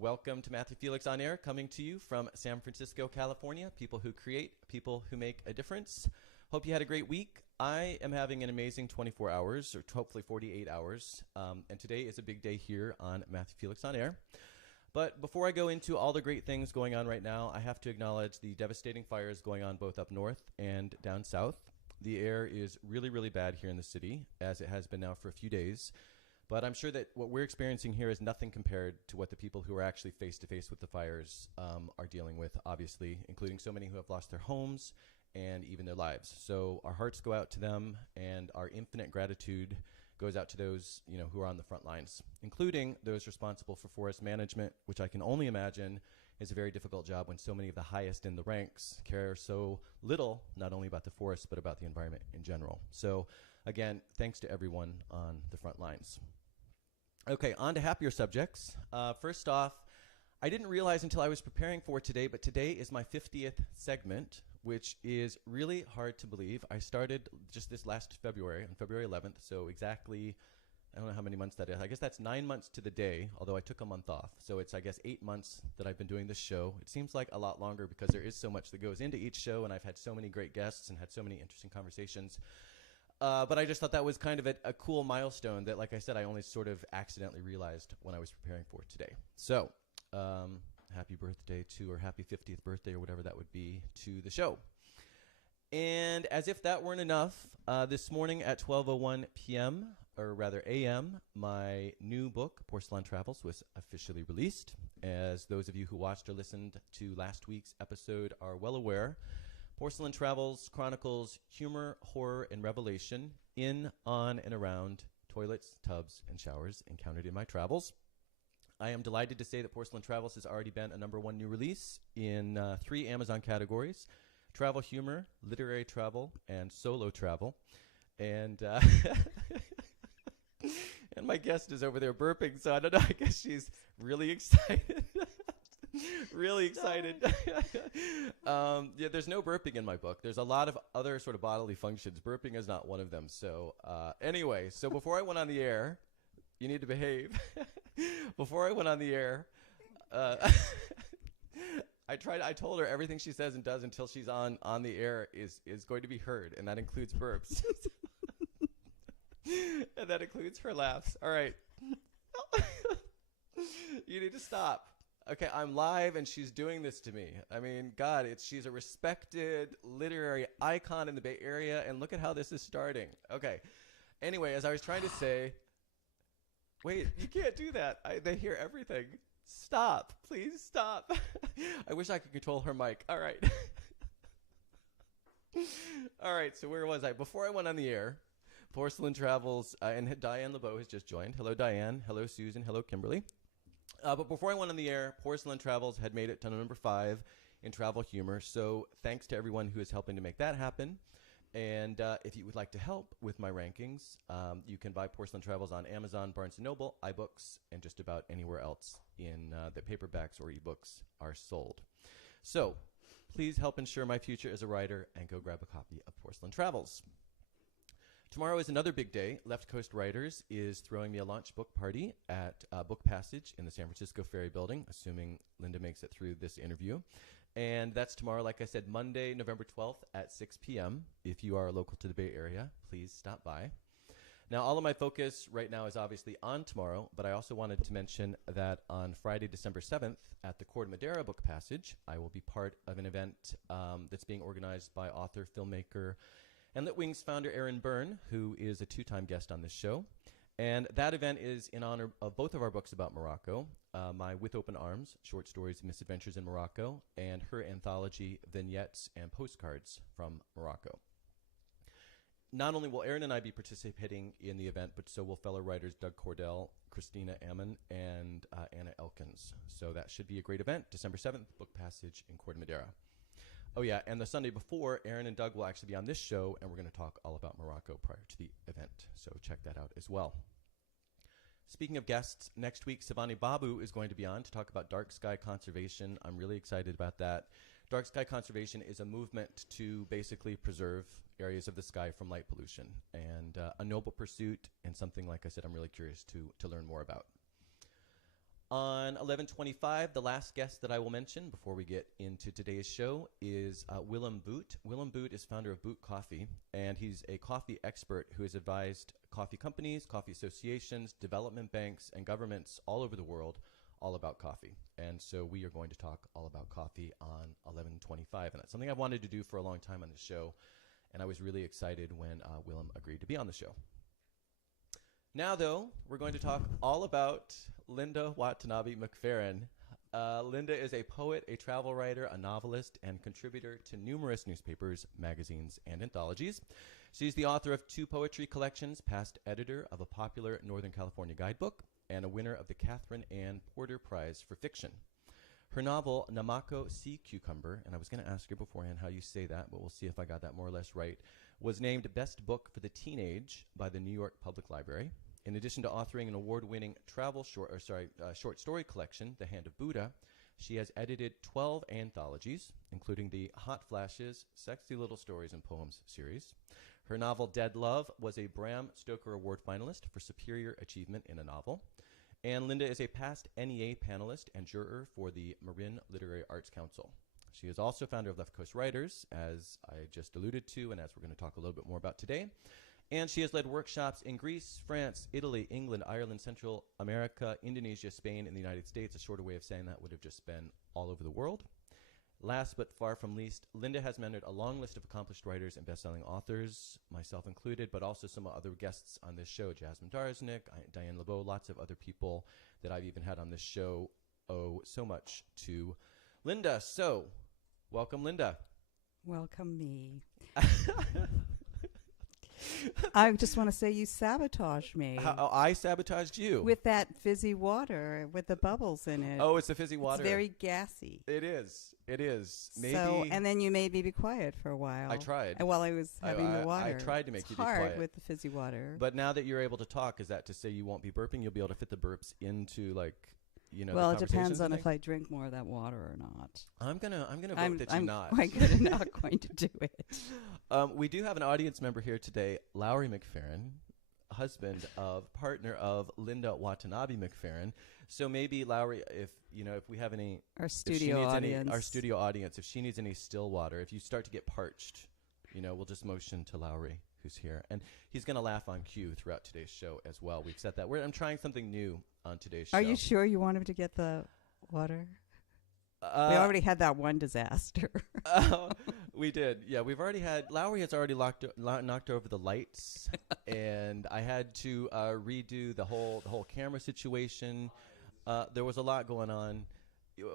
Welcome to Matthew Felix on Air, coming to you from San Francisco, California. People who create, people who make a difference. Hope you had a great week. I am having an amazing 24 hours, or hopefully 48 hours, and today is a big day here on Matthew Felix on Air. But before I go into all the great things going on right now, I have to acknowledge the devastating fires going on both up north and down south. The air is really, really bad here in the city, as it has been now for a few days. But I'm sure that what we're experiencing here is nothing compared to what the people who are actually face-to-face with the fires are dealing with, obviously, including so many who have lost their homes and even their lives. So our hearts go out to them, and our infinite gratitude goes out to those who are on the front lines, including those responsible for forest management, which I can only imagine is a very difficult job when so many of the highest in the ranks care so little, not only about the forest, but about the environment in general. So again, thanks to everyone on the front lines. Okay, on to happier subjects. First off, I didn't realize until I was preparing for today, but today is my 50th segment, which is really hard to believe. I started just this last February, on February 11th, so exactly, I don't know how many months that is. I guess that's 9 months to the day, although I took a month off. So it's, I guess, 8 months that I've been doing this show. It seems like a lot longer because there is so much that goes into each show, and I've had so many great guests and had so many interesting conversations. But I just thought that was kind of a cool milestone that, like I said, I only sort of accidentally realized when I was preparing for today. So, happy birthday to, or happy 50th birthday, or whatever that would be, to the show. And as if that weren't enough, this morning at 12:01 p.m., or rather a.m., my new book, Porcelain Travels, was officially released. As those of you who watched or listened to last week's episode are well aware, Porcelain Travels chronicles humor, horror, and revelation in, on, and around toilets, tubs, and showers encountered in my travels. I am delighted to say that Porcelain Travels has already been a #1 new release in 3 Amazon categories: travel humor, literary travel, and solo travel. And and my guest is over there burping, so I don't know, I guess she's really excited. Really excited. Yeah, there's no burping in my book. There's a lot of other sort of bodily functions. Burping is not one of them. So anyway, so before I went on the air, you need to behave. Before I went on the air, I told her everything she says and does until she's on the air is going to be heard, and that includes burps. And that includes her laughs. All right. You need to stop. Okay, I'm live, and she's doing this to me. I mean, God, she's a respected literary icon in the Bay Area, and look at how this is starting. Okay. Anyway, as I was trying to say, wait, you can't do that. They hear everything. Stop. Please stop. I wish I could control her mic. All right. All right, so where was I? Before I went on the air, Porcelain Travels, and Diane LeBeau has just joined. Hello, Diane. Hello, Susan. Hello, Kimberly. But before I went on the air, Porcelain Travels had made it to #5 in travel humor. So thanks to everyone who is helping to make that happen. And if you would like to help with my rankings, you can buy Porcelain Travels on Amazon, Barnes & Noble, iBooks, and just about anywhere else in the paperbacks or ebooks are sold. So please help ensure my future as a writer and go grab a copy of Porcelain Travels. Tomorrow is another big day. Left Coast Writers is throwing me a launch book party at Book Passage in the San Francisco Ferry Building, assuming Linda makes it through this interview. And that's tomorrow, like I said, Monday, November 12th at 6 p.m. If you are local to the Bay Area, please stop by. Now, all of my focus right now is obviously on tomorrow, but I also wanted to mention that on Friday, December 7th, at the Corte Madera Book Passage, I will be part of an event that's being organized by author, filmmaker, and Lit Wings founder Aaron Byrne, who is a 2-time guest on this show. And that event is in honor of both of our books about Morocco, my With Open Arms, Short Stories and Misadventures in Morocco, and her anthology, Vignettes and Postcards from Morocco. Not only will Aaron and I be participating in the event, but so will fellow writers Doug Cordell, Christina Ammon, and Anna Elkins. So that should be a great event, December 7th, Book Passage in Corte Madera. Oh, yeah, and the Sunday before, Aaron and Doug will actually be on this show, and we're going to talk all about Morocco prior to the event. So check that out as well. Speaking of guests, next week, Savani Babu is going to be on to talk about dark sky conservation. I'm really excited about that. Dark sky conservation is a movement to basically preserve areas of the sky from light pollution, and a noble pursuit, and something, like I said, I'm really curious to learn more about. On 11:25, the last guest that I will mention before we get into today's show is Willem Boot. Willem Boot is founder of Boot Coffee, and he's a coffee expert who has advised coffee companies, coffee associations, development banks, and governments all over the world all about coffee. And so we are going to talk all about coffee on 11:25, and that's something I've wanted to do for a long time on this show, and I was really excited when Willem agreed to be on the show. Now, though, we're going to talk all about Linda Watanabe McFerrin. Linda is a poet, a travel writer, a novelist, and contributor to numerous newspapers, magazines, and anthologies. She's the author of 2 poetry collections, past editor of a popular Northern California guidebook, and a winner of the Catherine Ann Porter Prize for Fiction. Her novel, Namako Sea Cucumber, and I was going to ask you beforehand how you say that, but we'll see if I got that more or less right, was named Best Book for the Teenage by the New York Public Library. In addition to authoring an award-winning short story collection, The Hand of Buddha, she has edited 12 anthologies, including the Hot Flashes, Sexy Little Stories and Poems series. Her novel, Dead Love, was a Bram Stoker Award finalist for superior achievement in a novel. And Linda is a past NEA panelist and juror for the Marin Literary Arts Council. She is also founder of Left Coast Writers, as I just alluded to, and as we're going to talk a little bit more about today. And she has led workshops in Greece, France, Italy, England, Ireland, Central America, Indonesia, Spain, and the United States. A shorter way of saying that would have just been all over the world. Last but far from least, Linda has mentored a long list of accomplished writers and best-selling authors, myself included, but also some other guests on this show, Jasmine Darznik, Diane LeBeau, lots of other people that I've even had on this show owe so much to Linda. So, welcome, Linda. Welcome me. I just want to say you sabotaged me. I sabotaged you? With that fizzy water with the bubbles in it. Oh, it's the fizzy water. It's very gassy. It is. It is. Maybe. So, and then you made me be quiet for a while. I tried. And while I was having the water. I tried to make you be quiet. It's hard with the fizzy water. But now that you're able to talk, is that to say you won't be burping? You'll be able to fit the burps into, like, you know, well, it depends on if I drink more of that water or not. I'm gonna vote that you not. I'm quite good at not going to do it. We do have an audience member here today, Lowry McFerrin, partner of Linda Watanabe McFerrin. So maybe Lowry, if we have any our studio audience, if she needs any still water, if you start to get parched, we'll just motion to Lowry, who's here, and he's going to laugh on cue throughout today's show as well. We've set that. I'm trying something new on today's show. Are you sure you want him to get the water? We already had that one disaster. We did. Yeah, Lowry has already knocked over the lights, and I had to redo the whole camera situation. There was a lot going on.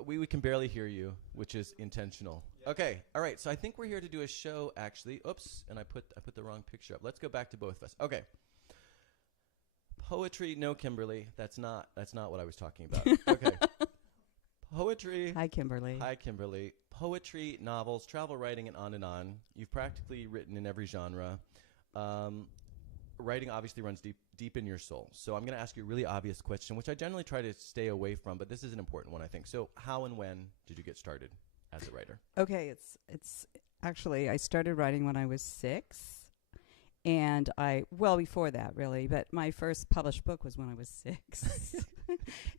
We can barely hear you, which is intentional. Yep. Okay, all right. So I think we're here to do a show, actually. Oops, and I put the wrong picture up. Let's go back to both of us. Okay. Poetry, no, Kimberly. That's not what I was talking about. Okay. Poetry. Hi, Kimberly. Hi, Kimberly. Poetry, novels, travel writing, and on and on. You've practically written in every genre. Writing obviously runs deep in your soul. So I'm going to ask you a really obvious question, which I generally try to stay away from, but this is an important one, I think. So how and when did you get started as a writer? Okay, it's actually, I started writing when I was 6. And before that, really, but my first published book was when I was 6.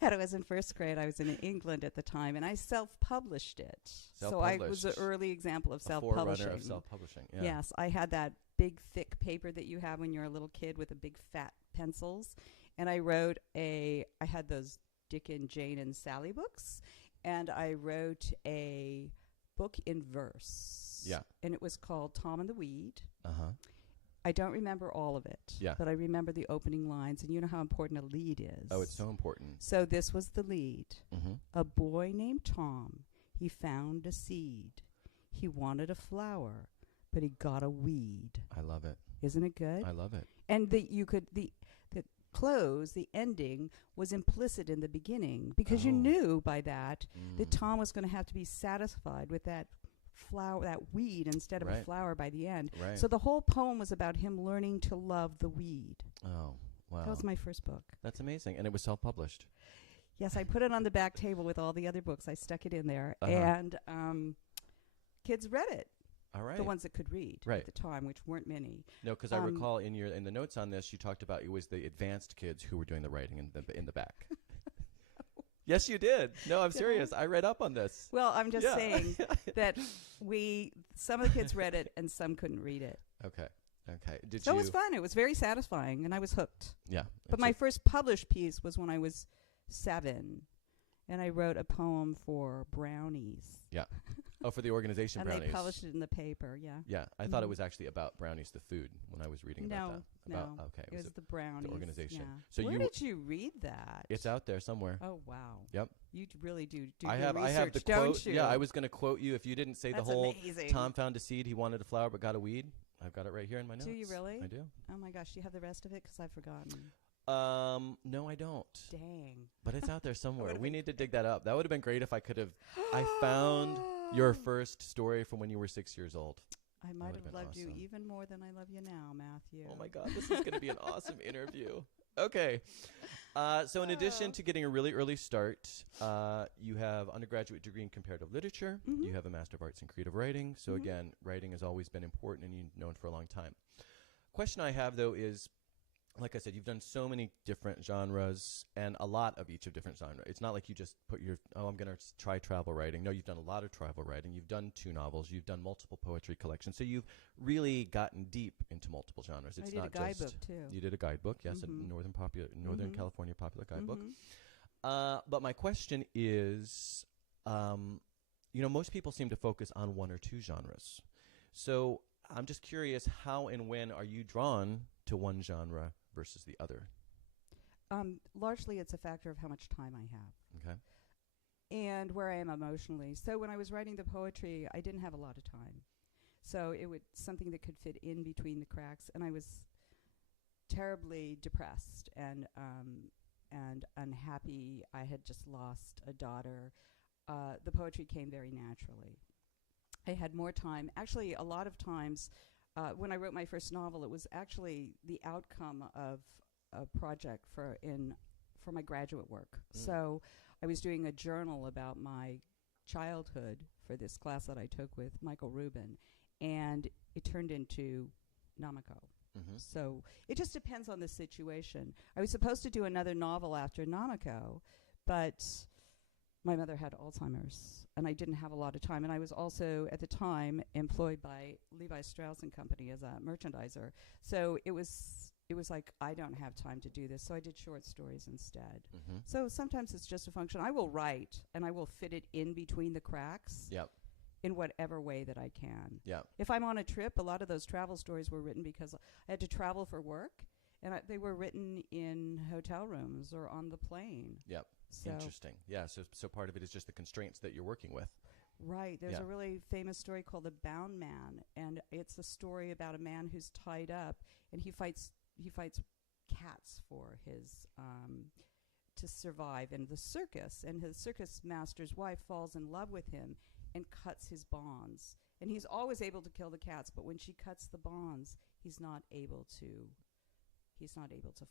And I was in first grade. I was in England at the time, and I self-published it. So I was an early example of self-publishing. A forerunner of self-publishing, yeah. Yes, I had that big, thick paper that you have when you're a little kid with the big, fat pencils. And I had those Dick and Jane and Sally books, and I wrote a book in verse. Yeah. And it was called Tom and the Weed. Uh-huh. I don't remember all of it, but I remember the opening lines, and you know how important a lead is. Oh, it's so important. So this was the lead. Mm-hmm. A boy named Tom, he found a seed. He wanted a flower, but he got a weed. I love it. Isn't it good? I love it. And the close, the ending, was implicit in the beginning, because you knew by that that Tom was going to have to be satisfied with that flower, that weed, instead of a flower by the end. Right. So the whole poem was about him learning to love the weed. Oh, wow. That was my first book. That's amazing. And it was self-published. Yes, I put it on the back table with all the other books. I stuck it in there. And kids read it. All right. The ones that could read at the time, which weren't many. No, because I recall in the notes on this, you talked about it was the advanced kids who were doing the writing in the back. Yes, you did. No, I'm serious. I read up on this. Well, I'm just Yeah. saying that some of the kids read it and some couldn't read it. Okay. Did So you? it was fun. It was very satisfying, and I was hooked. Yeah. But my first published piece was when I was 7, and I wrote a poem for Brownies. Oh, for the organization And Brownies. they published it in the paper, yeah. Yeah, I thought it Mhm. was actually about Brownies, the food, when I was reading about that. No, Okay. it was the Brownies. the organization. Yeah. So Where you- did you read that? It's out there somewhere. Oh, wow. Yep. You really do I your have research, the don't quote. you? Yeah, I was going to quote you if you didn't say That's the whole amazing. Tom found a seed, he wanted a flower but got a weed. I've got it right here in my notes. Do you really? I do. Oh, my gosh. Do you have the rest of it? Because I've forgotten. No, I don't. Dang. But it's out there somewhere. would've We been need to dig that up. That would have been great if I could have. I found your first story from when you were 6 years old. I might would've have been loved you awesome. even more than I love you now, Matthew. Oh my God, this is going to be an awesome interview. Okay. So in addition to getting a really early start, you have undergraduate degree in comparative literature. Mhm. You have a Master of Arts in creative writing. So Mhm. again, writing has always been important and you've known for a long time. Question I have though is, like I said, you've done so many different genres and a lot of each of different genres. It's not like you just put I'm going to try travel writing. No, you've done a lot of travel writing. You've done 2 novels. You've done multiple poetry collections. So you've really gotten deep into multiple genres. It's I did not a guidebook, just, too. You did a guidebook, yes, a Mhm. Northern Mhm. California popular guidebook. Mhm. But my question is, most people seem to focus on 1 or 2 genres. So I'm just curious, how and when are you drawn to one genre versus the other? Largely, it's a factor of how much time I have. Okay. And where I am emotionally. So when I was writing the poetry, I didn't have a lot of time. So it would something that could fit in between the cracks, and I was terribly depressed and unhappy. I had just lost a daughter. The poetry came very naturally. I had more time. Actually, a lot of times, when I wrote my first novel, it was actually the outcome of a project for my graduate work. So I was doing a journal about my childhood for this class that I took with Michael Rubin, and it turned into Namako. Mm-hmm. So it just depends on the situation. I was supposed to do another novel after Namako, but my mother had Alzheimer's, and I didn't have a lot of time. And I was also, at the time, employed by Levi Strauss & Company as a merchandiser. So it was like, I don't have time to do this. So I did short stories instead. Mm-hmm. So sometimes it's just a function. I will write, and I will fit it in between the cracks. Yep. In whatever way that I can. Yeah. If I'm on a trip, a lot of those travel stories were written because I had to travel for work, and they were written in hotel rooms or on the plane. Yep. So Interesting. Yeah. So part of it is just the constraints that you're working with. right. There's Yeah. a really famous story called The Bound Man, and it's a story about a man who's tied up, and he fights cats for his to survive in the circus, and his circus master's wife falls in love with him and cuts his bonds. And he's always able to kill the cats, but when she cuts the bonds, he's not able to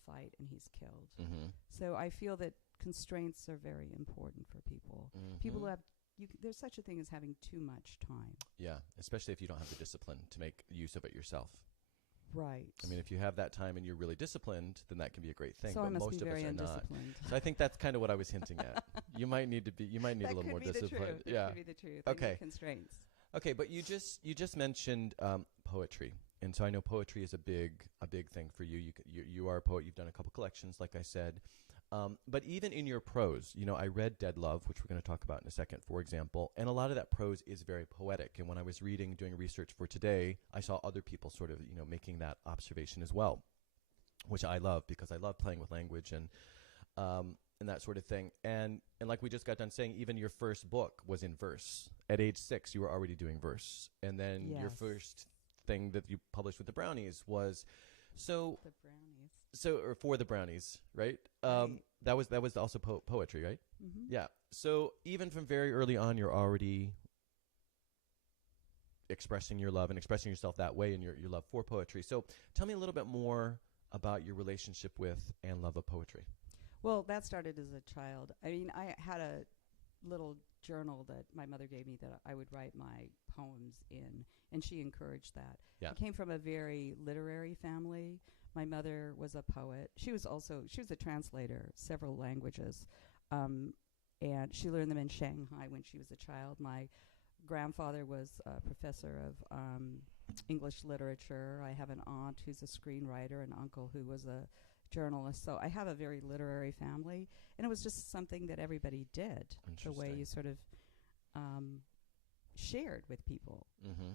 fight, and he's killed. Mm-hmm. So I feel that constraints are very important for people. Mm-hmm. People who have there's such a thing as having too much time. Yeah, especially if you don't have the discipline to make use of it yourself. Right. I mean, if you have that time and you're really disciplined, then that can be a great thing. So but I must most be of us very are not. undisciplined. So I think that's kind of what I was hinting at. You might need a little more discipline. That Yeah. could be the truth. Okay. I need constraints. Okay, but you just mentioned poetry, and so I know poetry is a big thing for you. You are a poet. You've done a couple collections, like I said. But even in your prose, I read Dead Love, which we're going to talk about in a second, for example, and a lot of that prose is very poetic. And when I was doing research for today, I saw other people sort of, making that observation as well, which I love because I love playing with language and that sort of thing. And like we just got done saying, even your first book was in verse. At age 6, you were already doing verse. And then your Yes. first thing that you published with the Brownies was so... The brownies. or for the Brownies, right? Right. That was also poetry, right? Mm-hmm. Yeah. So even from very early on, you're already expressing your love and expressing yourself that way, and your love for poetry. So tell me a little bit more about your relationship with and love of poetry. Well, that started as a child. I mean, I had a little journal that my mother gave me that I would write my poems in, and she encouraged that. Yeah. I came from a very literary family. My mother was a poet. She was a translator, several languages. and she learned them in Shanghai when she was a child. My grandfather was a professor of English literature. I have an aunt who's a screenwriter, an uncle who was a journalist. So I have a very literary family, and it was just something that everybody did. The way you sort of shared with people. Mm-hmm.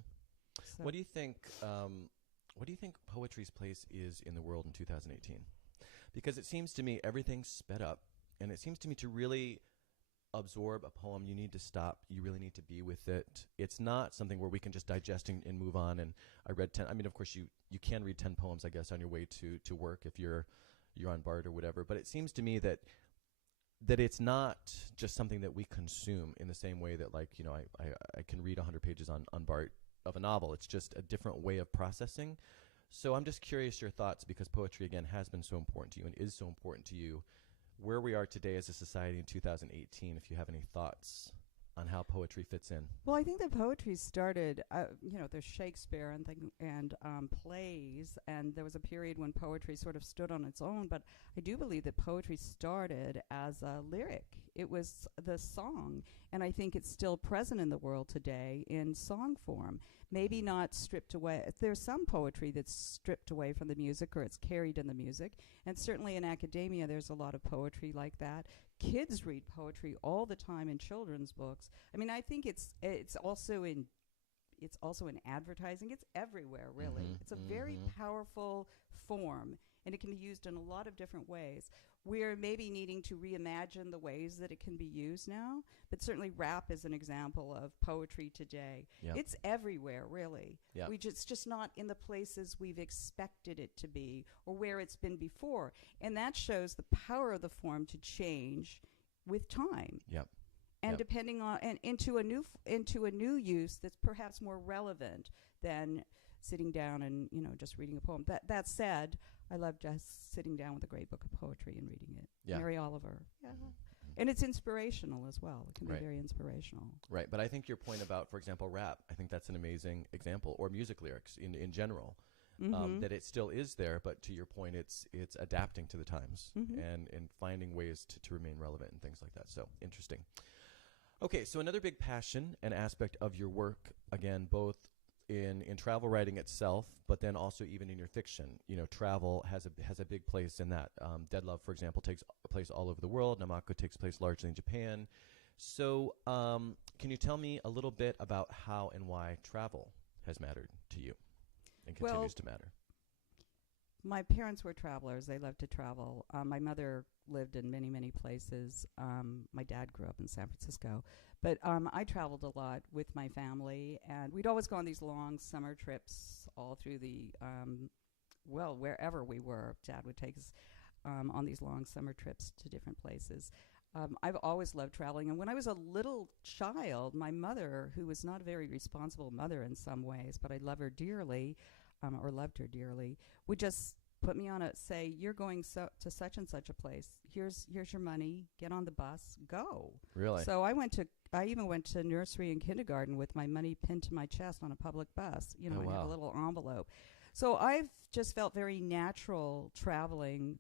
So what do you think? What do you think poetry's place is in the world in 2018? Because it seems to me everything's sped up, and it seems to me to really absorb a poem, you need to stop. You really need to be with it. It's not something where we can just digest and move on. And I read 10. I mean, of course, you can read 10 poems, I guess, on your way to work if you're on BART or whatever. But it seems to me that it's not just something that we consume in the same way that, like, you know, I can read 100 pages on BART of a novel. It's just a different way of processing. So I'm just curious your thoughts, because poetry, again, has been so important to you and is so important to you. Where we are today as a society in 2018, if you have any thoughts on how poetry fits in. Well, I think that poetry started, there's Shakespeare and plays, and there was a period when poetry sort of stood on its own, but I do believe that poetry started as a lyric. It was the song, and I think it's still present in the world today in song form. Maybe not stripped away. There's some poetry that's stripped away from the music, or it's carried in the music, and certainly in academia there's a lot of poetry like that. Kids read poetry all the time in children's books. I mean, I think it's also in advertising. It's everywhere, really. It's a very powerful form, and it can be used in a lot of different ways. We're maybe needing to reimagine the ways that it can be used now, but certainly rap is an example of poetry today. Yep. It's everywhere, really. Yep. It's just not in the places we've expected it to be or where it's been before. And that shows the power of the form to change with time. Yep. And depending on and into a new use that's perhaps more relevant than sitting down and just reading a poem. That said, I love just sitting down with a great book of poetry and reading it. Yeah. Mary Oliver. Yeah. And it's inspirational as well. It can be very inspirational. Right. But I think your point about, for example, rap, I think that's an amazing example, or music lyrics in general, that it still is there. But to your point, it's adapting to the times and finding ways to remain relevant and things like that. So interesting. Okay, so another big passion and aspect of your work, again, both in travel writing itself, but then also even in your fiction. Travel has a big place in that. Dead Love, for example, takes place all over the world. Namako takes place largely in Japan. So can you tell me a little bit about how and why travel has mattered to you and continues to matter? My parents were travelers. They loved to travel. My mother lived in many, many places. My dad grew up in San Francisco. But I traveled a lot with my family, and we'd always go on these long summer trips all through wherever we were. Dad would take us on these long summer trips to different places. I've always loved traveling. And when I was a little child, my mother, who was not a very responsible mother in some ways, but I love her dearly, or loved her dearly, would just put me on say, you're going to such and such a place. Here's your money. Get on the bus. Go. Really? So I even went to nursery and kindergarten with my money pinned to my chest on a public bus. I have a little envelope. So I've just felt very natural traveling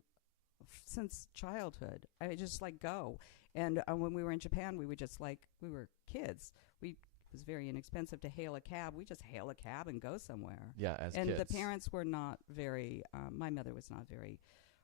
since childhood. I just go. And when we were in Japan, we were kids. It was very inexpensive to hail a cab. We just hail a cab and go somewhere. Yeah, as kids. And the parents were not very, my mother was not very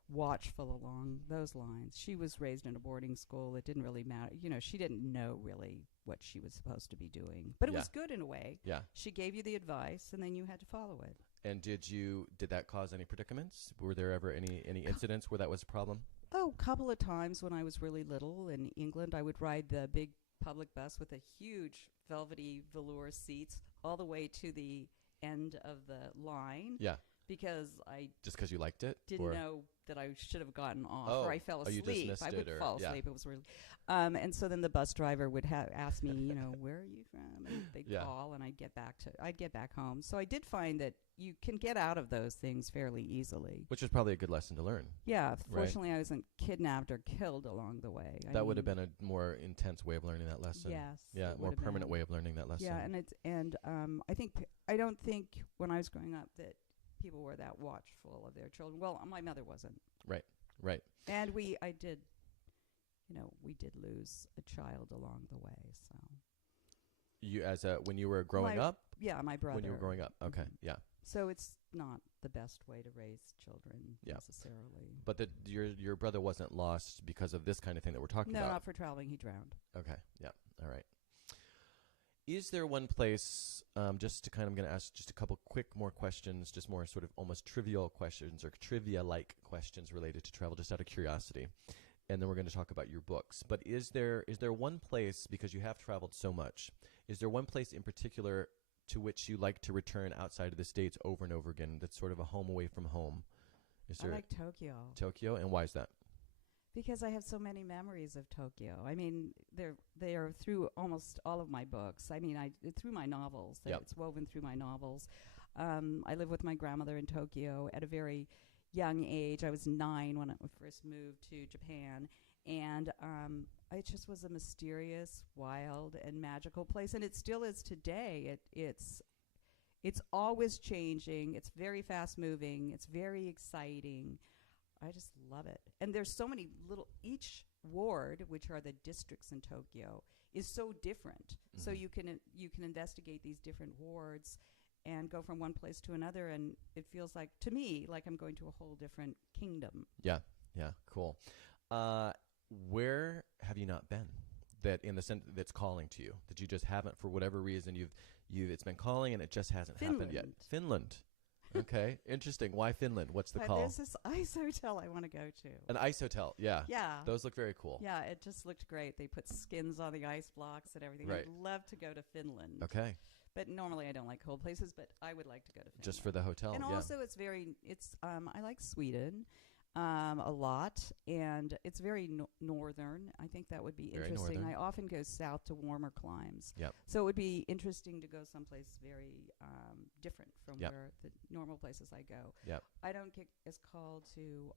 watchful along those lines. She was raised in a boarding school. It didn't really matter. She didn't know really what she was supposed to be doing. But it was good in a way. Yeah. She gave you the advice, and then you had to follow it. And did that cause any predicaments? Were there ever any incidents where that was a problem? Oh, a couple of times when I was really little in England. I would ride the big public bus with a huge velvety velour seats all the way to the end of the line. Yeah. Because I just because you liked it, didn't know that I should have gotten off, or I fell asleep. You just missed I would it, fall asleep. It was really, and so then the bus driver would ask me, where are you from? And they'd call, and I'd get back home. So I did find that you can get out of those things fairly easily, which is probably a good lesson to learn. Yeah, fortunately, I wasn't kidnapped or killed along the way. That would have been a more intense way of learning that lesson. Yes, yeah, more permanent way of learning that lesson. Yeah, I don't think when I was growing up that people were that watchful of their children. Well, my mother wasn't. Right. And I did we did lose a child along the way. So You when you were growing up? Yeah, my brother. When you were growing up. Okay. Mhm. Yeah. So it's not the best way to raise children necessarily. But your brother wasn't lost because of this kind of thing that we're talking about. No, not for traveling. He drowned. Okay. Yeah. All right. Is there one place, just to kind of, I'm going to ask just a couple quick more questions, just more sort of almost trivial questions or trivia-like questions related to travel, just out of curiosity. And then we're going to talk about your books. But is there one place, because you have traveled so much, is there one place in particular to which you like to return outside of the States over and over again that's sort of a home away from home? I like Tokyo. Tokyo, and why is that? Because I have so many memories of Tokyo. I mean, they are through almost all of my books. I mean, through my novels. Yep. It's woven through my novels. I lived with my grandmother in Tokyo at a very young age. I was 9 when I first moved to Japan. And it just was a mysterious, wild, and magical place. And it still is today. It's always changing. It's very fast-moving. It's very exciting. I just love it. And there's so many each ward, which are the districts in Tokyo, is so different. Mm-hmm. So you can investigate these different wards and go from one place to another, and it feels like, to me, like I'm going to a whole different kingdom. Yeah, cool. Where have you not been that in the sense that's calling to you, that you just haven't, for whatever reason, it's been calling and it just hasn't happened yet? Finland. Okay, interesting. Why Finland? What's the call? There's this ice hotel I want to go to. An ice hotel, yeah. Yeah. Those look very cool. Yeah, it just looked great. They put skins on the ice blocks and everything. Right. I'd love to go to Finland. Okay. But normally I don't like cold places, but I would like to go to Finland. Just for the hotel, and also I like Sweden a lot, and it's very northern. I think that would be very interesting. northern. I often go south to warmer climes. Yep. So it would be interesting to go someplace very different from Yep. where the normal places I go. Yep. I don't get as called to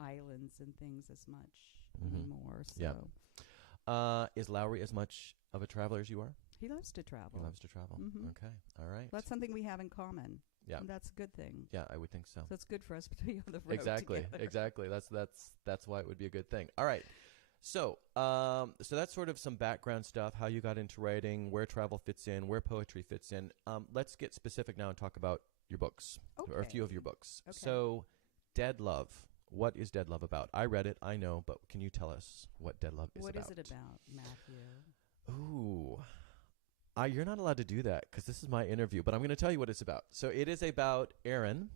islands and things as much anymore. So. Yep. Is Lowry as much of a traveler as you are? He loves to travel. He loves to travel. Mm-hmm. Okay. All right. That's something we have in common. Yeah. And that's a good thing. Yeah, I would think so. So it's good for us to be on the road Exactly. together. Exactly. That's why it would be a good thing. All right. So that's sort of some background stuff, how you got into writing, where travel fits in, where poetry fits in. Let's get specific now and talk about your books, or a few of your books. Okay. So, Dead Love. What is Dead Love about? I read it, I know, but can you tell us what Dead Love is about? What is it about, Matthew? Ooh. You're not allowed to do that because this is my interview, but I'm going to tell you what it's about. So it is about Erin,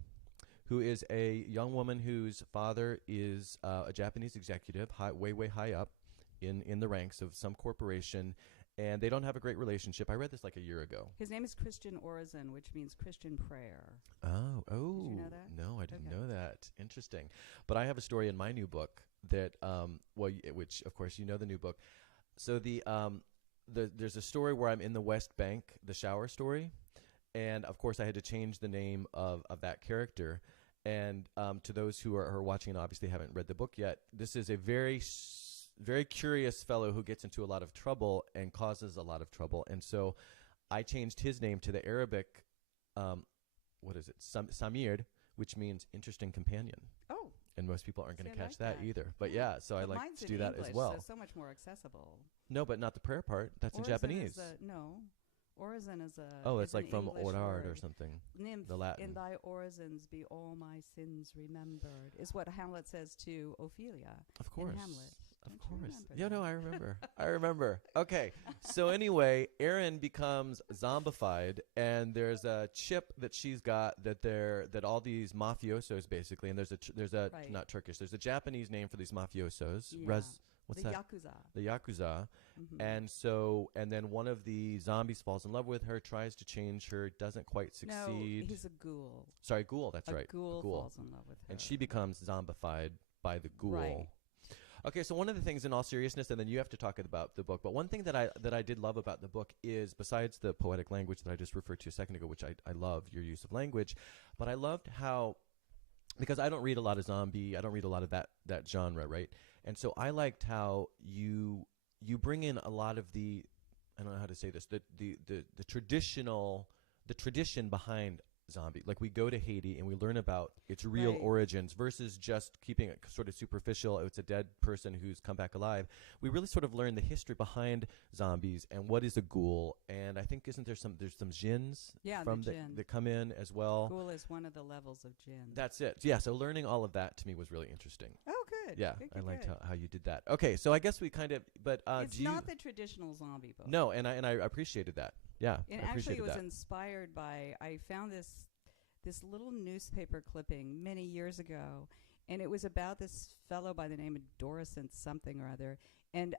who is a young woman whose father is a Japanese executive, way high up in the ranks of some corporation, and they don't have a great relationship. I read this like a year ago. His name is Christian Orison, which means Christian prayer. Oh. Did you know that? No, I didn't know that. Interesting. But I have a story in my new book that, which, of course, you know the new book. So there's a story where I'm in the West Bank, the shower story, and of course I had to change the name of that character. And to those who are watching and obviously haven't read the book yet, this is a very curious fellow who gets into a lot of trouble and causes a lot of trouble. And so I changed his name to the Arabic, Samir, which means interesting companion. Oh. And most people aren't going to catch like that either. But yeah, so I like to do that English, as well. So much more accessible. No, but not the prayer part. That's in Japanese. Orison is a. Oh, it's like from English Orard or word. something. Nymph, the Latin. in thy orisons be all my sins remembered, is what Hamlet says to Ophelia. Of course. In Hamlet. Of Don't you course. remember Yeah, that? no, I remember. I remember. Okay. So anyway, Erin becomes zombified, and there's a chip that she's got that all these mafiosos basically, and there's a Right. not Turkish. There's a Japanese name for these mafiosos. Yeah. What's the that? Yakuza. The Yakuza. Mhm. And then one of the zombies falls in love with her, tries to change her, doesn't quite succeed. No, he's a ghoul. Sorry, ghoul, that's right. A ghoul falls in love with her. And she becomes zombified by the ghoul. Right. Okay, so one of the things, in all seriousness, and then you have to talk about the book, but one thing that I did love about the book is, besides the poetic language that I just referred to a second ago, which I love your use of language, but I loved how, because I don't read a lot of zombie, I don't read a lot of that genre, right? And so I liked how you bring in a lot of I don't know how to say this, the tradition behind zombie. Like we go to Haiti and we learn about its real Right. origins versus just keeping it sort of superficial. It's a dead person who's come back alive. We really sort of learn the history behind zombies and what is a ghoul. And I think there's some jinns Yeah, from the jinn. that come in as well. Ghoul is one of the levels of jinn. That's it. Yeah. So learning all of that to me was really interesting. Oh, good. Yeah, Good, I good, liked good. how you did that. Okay, so I guess we kind of, but It's do you? not the traditional zombie book. No, and I appreciated that. Yeah, And I actually, appreciated it was that. inspired by, I found this little newspaper clipping many years ago, and it was about this fellow by the name of Doricent something or other, and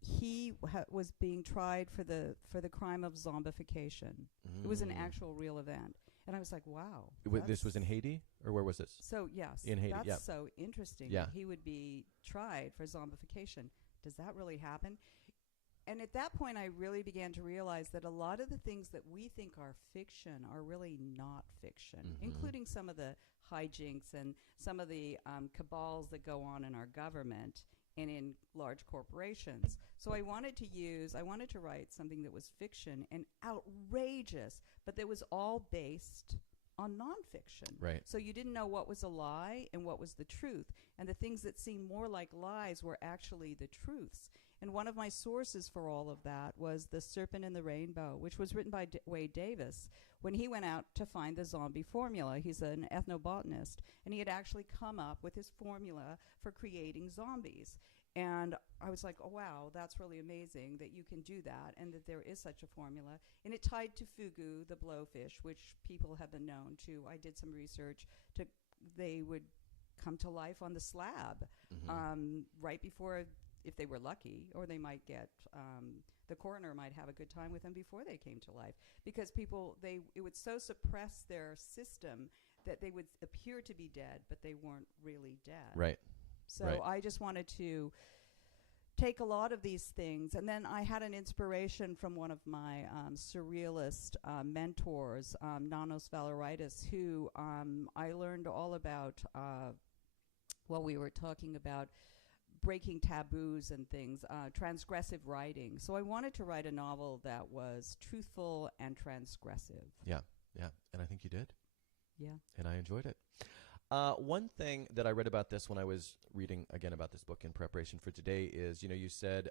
he was being tried for the crime of zombification. It was an actual real event, and I was like, wow. This was in Haiti, or where was this? So yes, In Haiti, that's yeah. so interesting. Yeah. That he would be tried for zombification. Does that really happen? And at that point, I really began to realize that a lot of the things that we think are fiction are really not fiction, including some of the hijinks and some of the cabals that go on in our government and in large corporations. So I wanted to write something that was fiction and outrageous, but that was all based on nonfiction. Right. So you didn't know what was a lie and what was the truth. And the things that seemed more like lies were actually the truths. And one of my sources for all of that was The Serpent in the Rainbow, which was written by Wade Davis when he went out to find the zombie formula. He's an ethnobotanist, and he had actually come up with his formula for creating zombies. And I was like, oh, wow, that's really amazing that you can do that and that there is such a formula. And it tied to fugu, the blowfish, which people have been known to. I did some research. They would come to life on the slab right before, if they were lucky, or they might get, the coroner might have a good time with them before they came to life. Because it would so suppress their system that they would appear to be dead, but they weren't really dead. Right. So Right. I just wanted to take a lot of these things. And then I had an inspiration from one of my surrealist mentors, Nanos Valeritis, who I learned all about while we were talking about breaking taboos and things, transgressive writing. So I wanted to write a novel that was truthful and transgressive. Yeah. Yeah. And I think you did. Yeah. And I enjoyed it. One thing that I read about this when I was reading again about this book in preparation for today is, you said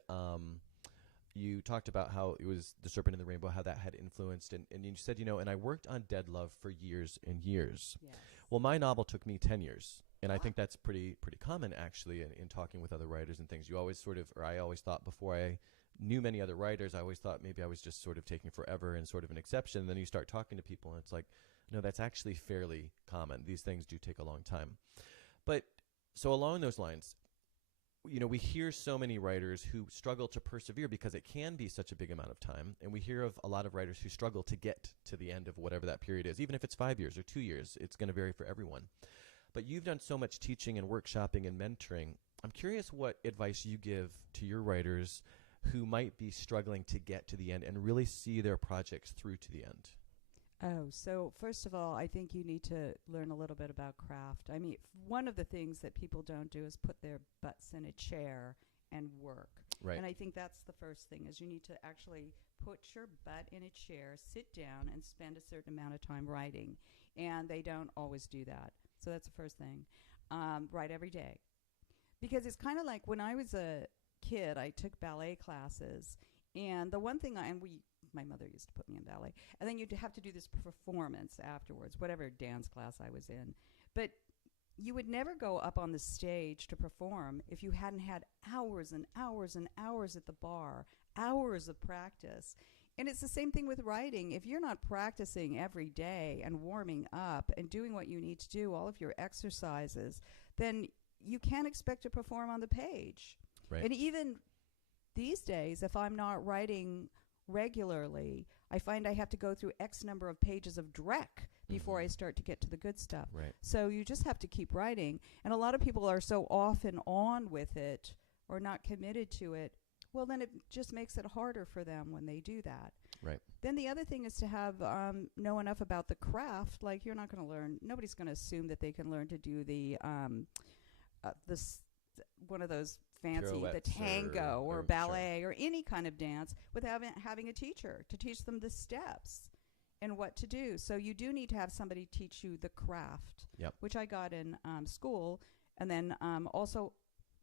you talked about how it was The Serpent in the Rainbow, how that had influenced, and you said, and I worked on Dead Love for years and years. Yes. Well, my novel took me 10 years. And I think that's pretty common, actually, in talking with other writers and things. You always I always thought before I knew many other writers, I always thought maybe I was just sort of taking forever and sort of an exception. And then you start talking to people, and it's like, no, that's actually fairly common. These things do take a long time. But so along those lines, we hear so many writers who struggle to persevere because it can be such a big amount of time. And we hear of a lot of writers who struggle to get to the end of whatever that period is. Even if it's 5 years or 2 years, it's going to vary for everyone. But you've done so much teaching and workshopping and mentoring. I'm curious what advice you give to your writers who might be struggling to get to the end and really see their projects through to the end. Oh, so first of all, I think you need to learn a little bit about craft. I mean, one of the things that people don't do is put their butts in a chair and work. Right. And I think that's the first thing, is you need to actually put your butt in a chair, sit down, and spend a certain amount of time writing. And they don't always do that. So that's the first thing. Write every day. Because it's kind of like when I was a kid, I took ballet classes. And the one thing my mother used to put me in ballet. And then you'd have to do this performance afterwards, whatever dance class I was in. But you would never go up on the stage to perform if you hadn't had hours and hours and hours at the bar, hours of practice. And it's the same thing with writing. If you're not practicing every day and warming up and doing what you need to do, all of your exercises, then you can't expect to perform on the page. Right. And even these days, if I'm not writing regularly, I find I have to go through X number of pages of dreck before I start to get to the good stuff. Right. So you just have to keep writing. And a lot of people are so off and on with it or not committed to it. Well, then it just makes it harder for them when they do that. Right. Then the other thing is to have know enough about the craft. Like, you're not going to learn. Nobody's going to assume that they can learn to do the one of those fancy, the Pirouettes tango or or ballet or any kind of dance without having a teacher to teach them the steps. and what to do. So you do need to have somebody teach you the craft, which I got in school. And then also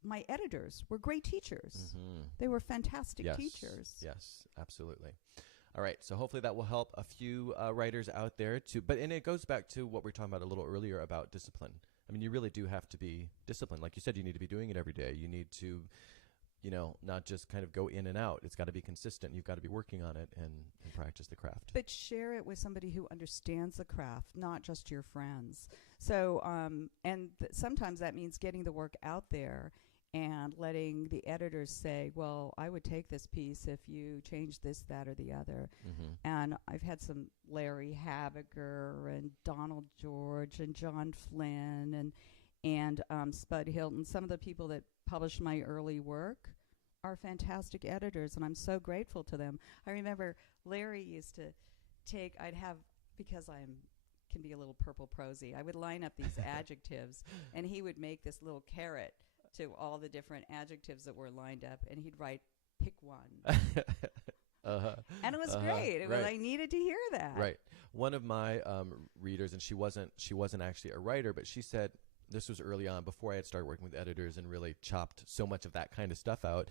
my editors were great teachers. They were fantastic teachers. Yes, absolutely. All right, so hopefully that will help a few writers out there too. And it goes back to what we were talking about a little earlier about discipline. I mean, you really do have to be disciplined. Like you said, you need to be doing it every day. You need to, not just kind of go in and out. It's got to be consistent. You've got to be working on it and practice the craft. But share it with somebody who understands the craft, not just your friends. So, sometimes that means getting the work out there and letting the editors say, well, I would take this piece if you change this, that, or the other. And I've had some Larry Habiger and Donald George and John Flynn and Spud Hilton. Some of the people that published my early work are fantastic editors, and I'm so grateful to them. I remember Larry used to because can be a little purple prosy, I would line up these adjectives, and he would make this little carrot to all the different adjectives that were lined up, and he'd write, pick one. And it was great. It was, I needed to hear that. Right. One of my readers, and she wasn't actually a writer, but she said, this was early on, before I had started working with editors and really chopped so much of that kind of stuff out.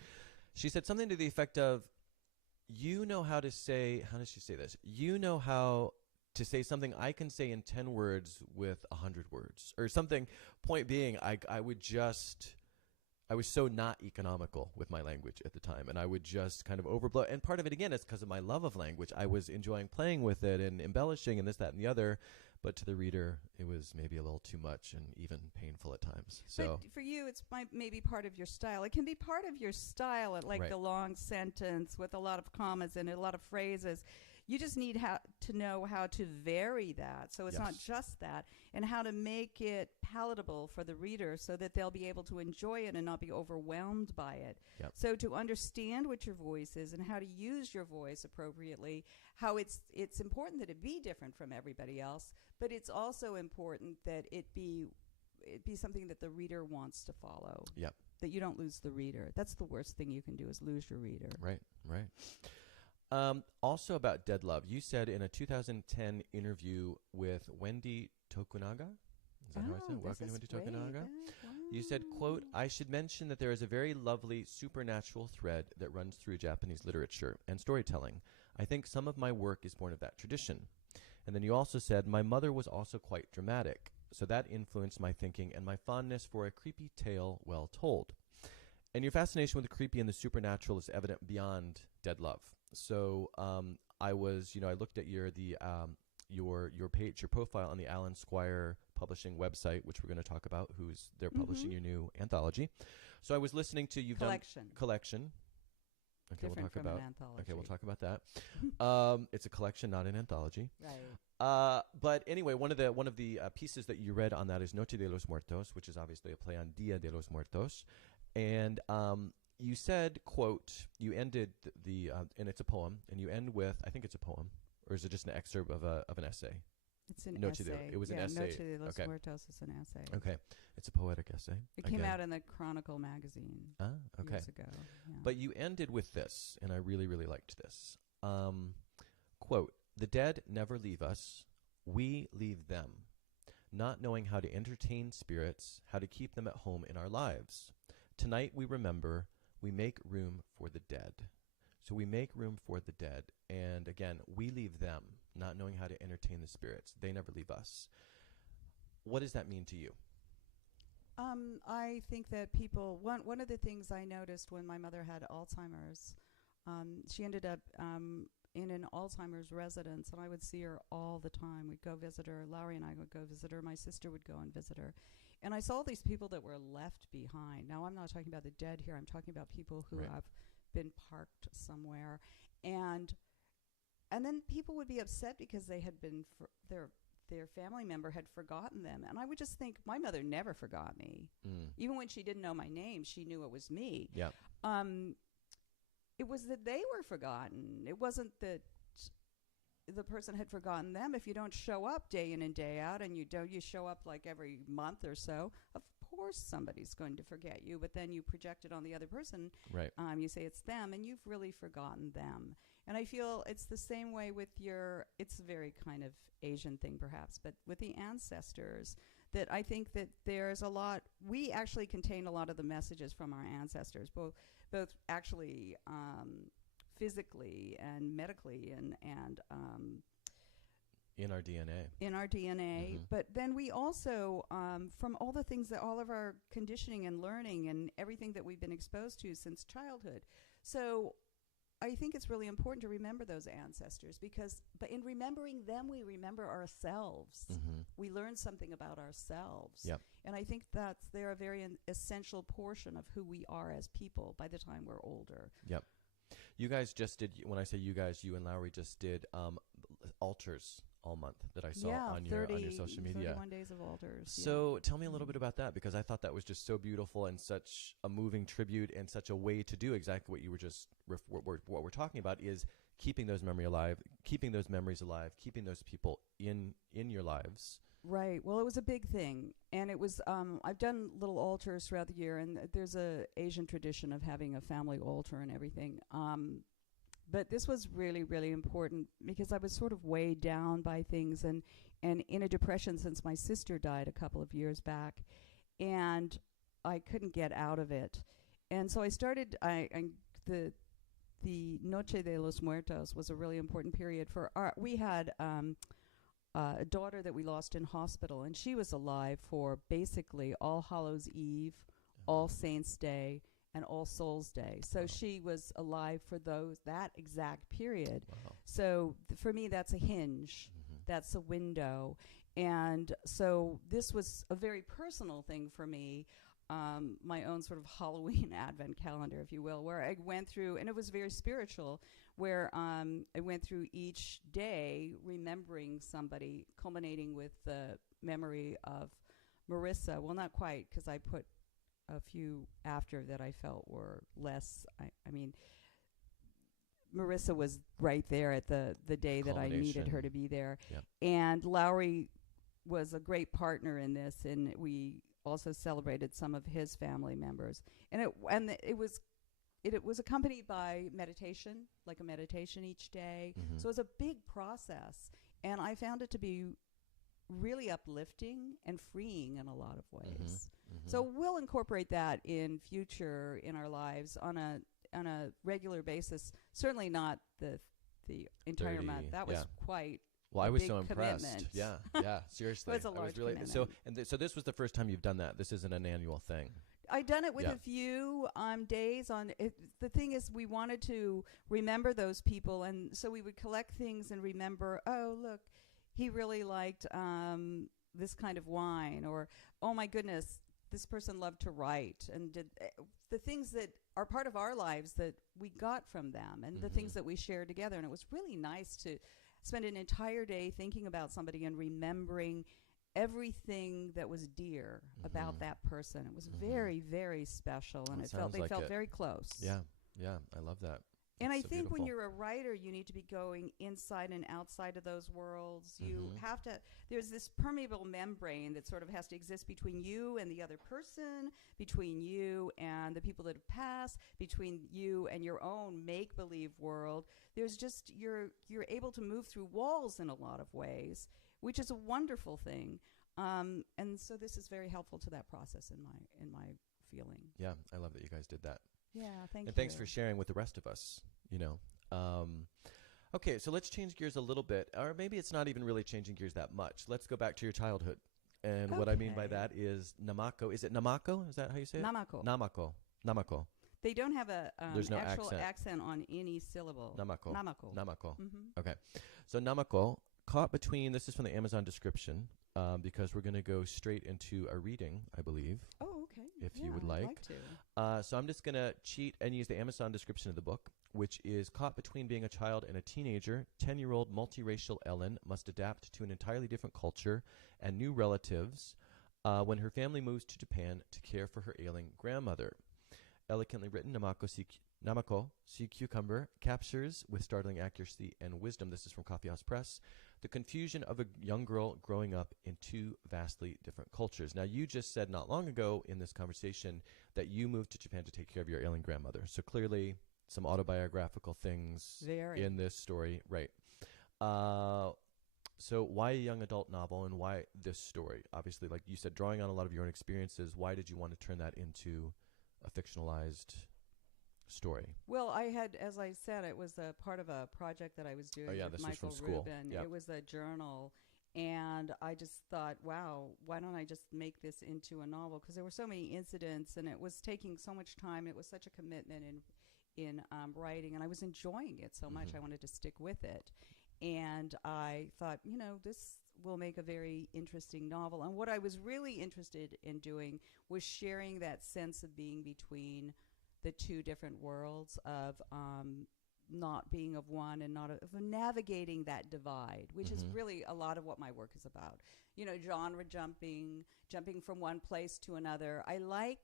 She said something to the effect of, how did she say this? You know how to say something I can say in 10 words with 100 words or something. Point being, I was so not economical with my language at the time, and I would just kind of overblow. And part of it, again, is because of my love of language. I was enjoying playing with it and embellishing and this, that, and the other. But to the reader, it was maybe a little too much and even painful at times. So but for you, it's maybe part of your style. It can be part of your style, like the long sentence with a lot of commas and a lot of phrases. You just need to know how to vary that, so it's not just that, and how to make it palatable for the reader so that they'll be able to enjoy it and not be overwhelmed by it. So to understand what your voice is and how to use your voice appropriately, how it's important that it be different from everybody else, but it's also important that it be something that the reader wants to follow. That you don't lose the reader. That's the worst thing you can do, is lose your reader. Right. Also about Dead Love, you said in a 2010 interview with Wendy Tokunaga, is that how I said it? Welcome to Wendy Tokunaga. You said, quote, I should mention that there is a very lovely supernatural thread that runs through Japanese literature and storytelling. I think some of my work is born of that tradition. And then you also said, my mother was also quite dramatic, so that influenced my thinking and my fondness for a creepy tale well told. And your fascination with the creepy and the supernatural is evident beyond Dead Love. So I looked at your page, your profile on the Alan Squire Publishing website, which we're going to talk about. They're publishing your new anthology. So I was listening to collection. Okay, Different we'll talk from about an anthology. Okay, we'll talk about that. It's a collection, not an anthology. Right. But anyway, one of the pieces that you read on that is Noche de los Muertos, which is obviously a play on Dia de los Muertos, and you said, quote, you ended and it's a poem, and you end with, I think it's a poem, or is it just an excerpt of an essay? It's an Noche essay. It was an essay. Noche de los Muertos is an essay. Okay. It's a poetic essay. It came out in the Chronicle magazine years ago. Yeah. But you ended with this, and I really, really liked this. Quote, the dead never leave us. We leave them, not knowing how to entertain spirits, how to keep them at home in our lives. Tonight we remember, we make room for the dead. So we make room for the dead. And again, we leave them, not knowing how to entertain the spirits. They never leave us. What does that mean to you? I think that people, one of the things I noticed when my mother had Alzheimer's, she ended up in an Alzheimer's residence, and I would see her all the time. We'd go visit her. Lowry and I would go visit her. My sister would go and visit her. And I saw these people that were left behind. Now, I'm not talking about the dead here. I'm talking about people who have been parked somewhere. And then people would be upset because they had been, their family member had forgotten them. And I would just think, my mother never forgot me. Even when she didn't know my name, she knew it was me. It was that they were forgotten. It wasn't that the person had forgotten them. If you don't show up day in and day out, and you show up like every month or so, of course somebody's going to forget you, but then you project it on the other person. Right. You say it's them, and you've really forgotten them. And I feel it's the same way with it's a very kind of Asian thing perhaps, but with the ancestors, that I think that there's a lot, we actually contain a lot of the messages from our ancestors, both actually physically and medically and in our DNA. In our DNA. Mm-hmm. But then we also, from all the things that all of our conditioning and learning and everything that we've been exposed to since childhood. So I think it's really important to remember those ancestors but in remembering them, we remember ourselves. Mm-hmm. We learn something about ourselves. Yep. And I think they're a very essential portion of who we are as people by the time we're older. Yep. You guys just did, when I say you guys, you and Lowry just did altars all month that I saw on your social media. 31 days of altars. So tell me a little bit about that, because I thought that was just so beautiful and such a moving tribute and such a way to do exactly what you were just what we're talking about, is keeping those memories alive, keeping those people in your lives. Right. Well, it was a big thing, and it was. I've done little altars throughout the year, and there's a Asian tradition of having a family altar and everything. But this was really, really important because I was sort of weighed down by things and in a depression since my sister died a couple of years back, and I couldn't get out of it. And so I started. The Noche de los Muertos was a really important period for we had a daughter that we lost in hospital, and she was alive for basically All Hallows Eve, All Saints Day, and All Souls Day. So she was alive for that exact period. Wow. So for me, that's a hinge. Mm-hmm. That's a window. And so this was a very personal thing for me, my own sort of Halloween advent calendar, if you will, where I went through, and it was very spiritual, where I went through each day remembering somebody, culminating with the memory of Marissa. Well, not quite, because I put a few after that I felt were less. I mean, Marissa was right there at the day that I needed her to be there. Yep. And Lowry was a great partner in this, and we also celebrated some of his family members. And it was accompanied by meditation, like a meditation each day. Mm-hmm. So it was a big process, and I found it to be really uplifting and freeing in a lot of ways. Mm-hmm. Mm-hmm. So we'll incorporate that in future in our lives on a regular basis. Certainly not the entire month. That was quite. Well, I was so commitment. impressed. Yeah, seriously. It was a large commitment. So this was the first time you've done that. This isn't an annual thing. I've done it with a few days on it. The thing is, we wanted to remember those people, and so we would collect things and remember, oh, look, he really liked this kind of wine, or, oh, my goodness, this person loved to write, and did the things that are part of our lives that we got from them, and the things that we shared together. And it was really nice to spend an entire day thinking about somebody and remembering everything that was dear about that person. It was very, very special, and they felt very close. Yeah, I love that. And It's I so think when beautiful. you're a writer, you need to be going inside and outside of those worlds. You have to, there's this permeable membrane that sort of has to exist between you and the other person, between you and the people that have passed, between you and your own make-believe world. There's just, you're able to move through walls in a lot of ways, which is a wonderful thing. And so this is very helpful to that process in my feeling. Yeah, I love that you guys did that. Yeah, thank you. And thanks for sharing with the rest of us, Okay, so let's change gears a little bit, or maybe it's not even really changing gears that much. Let's go back to your childhood. And what I mean by that is Namako. Is it Namako? Is that how you say it? Namako. Namako. They don't have a There's no actual accent on any syllable. Namako. Namako. Mm-hmm. Okay. So Namako, caught between, this is from the Amazon description, because we're going to go straight into a reading, I believe. Oh, okay. If you would like. I'd like to. So I'm just going to cheat and use the Amazon description of the book, which is caught between being a child and a teenager. 10-year-old multiracial Ellen must adapt to an entirely different culture and new relatives when her family moves to Japan to care for her ailing grandmother. Elegantly written, Namako, Sea Cucumber, captures with startling accuracy and wisdom, this is from Coffeehouse Press, the confusion of a young girl growing up in two vastly different cultures. Now, you just said not long ago in this conversation that you moved to Japan to take care of your ailing grandmother. So clearly some autobiographical things Very. in this story. Right. So why a young adult novel and why this story? Obviously, like you said, drawing on a lot of your own experiences, why did you want to turn that into a fictionalized story? Well, I had, as I said, it was a part of a project that I was doing yeah, with this was from Michael school. Rubin. Yep. It was a journal, and I just thought, wow, why don't I just make this into a novel? Because there were so many incidents, and it was taking so much time. It was such a commitment in writing, and I was enjoying it so much. I wanted to stick with it, and I thought, this will make a very interesting novel. And what I was really interested in doing was sharing that sense of being between the two different worlds of not being of one and not of navigating that divide, which is really a lot of what my work is about. Genre jumping from one place to another. I like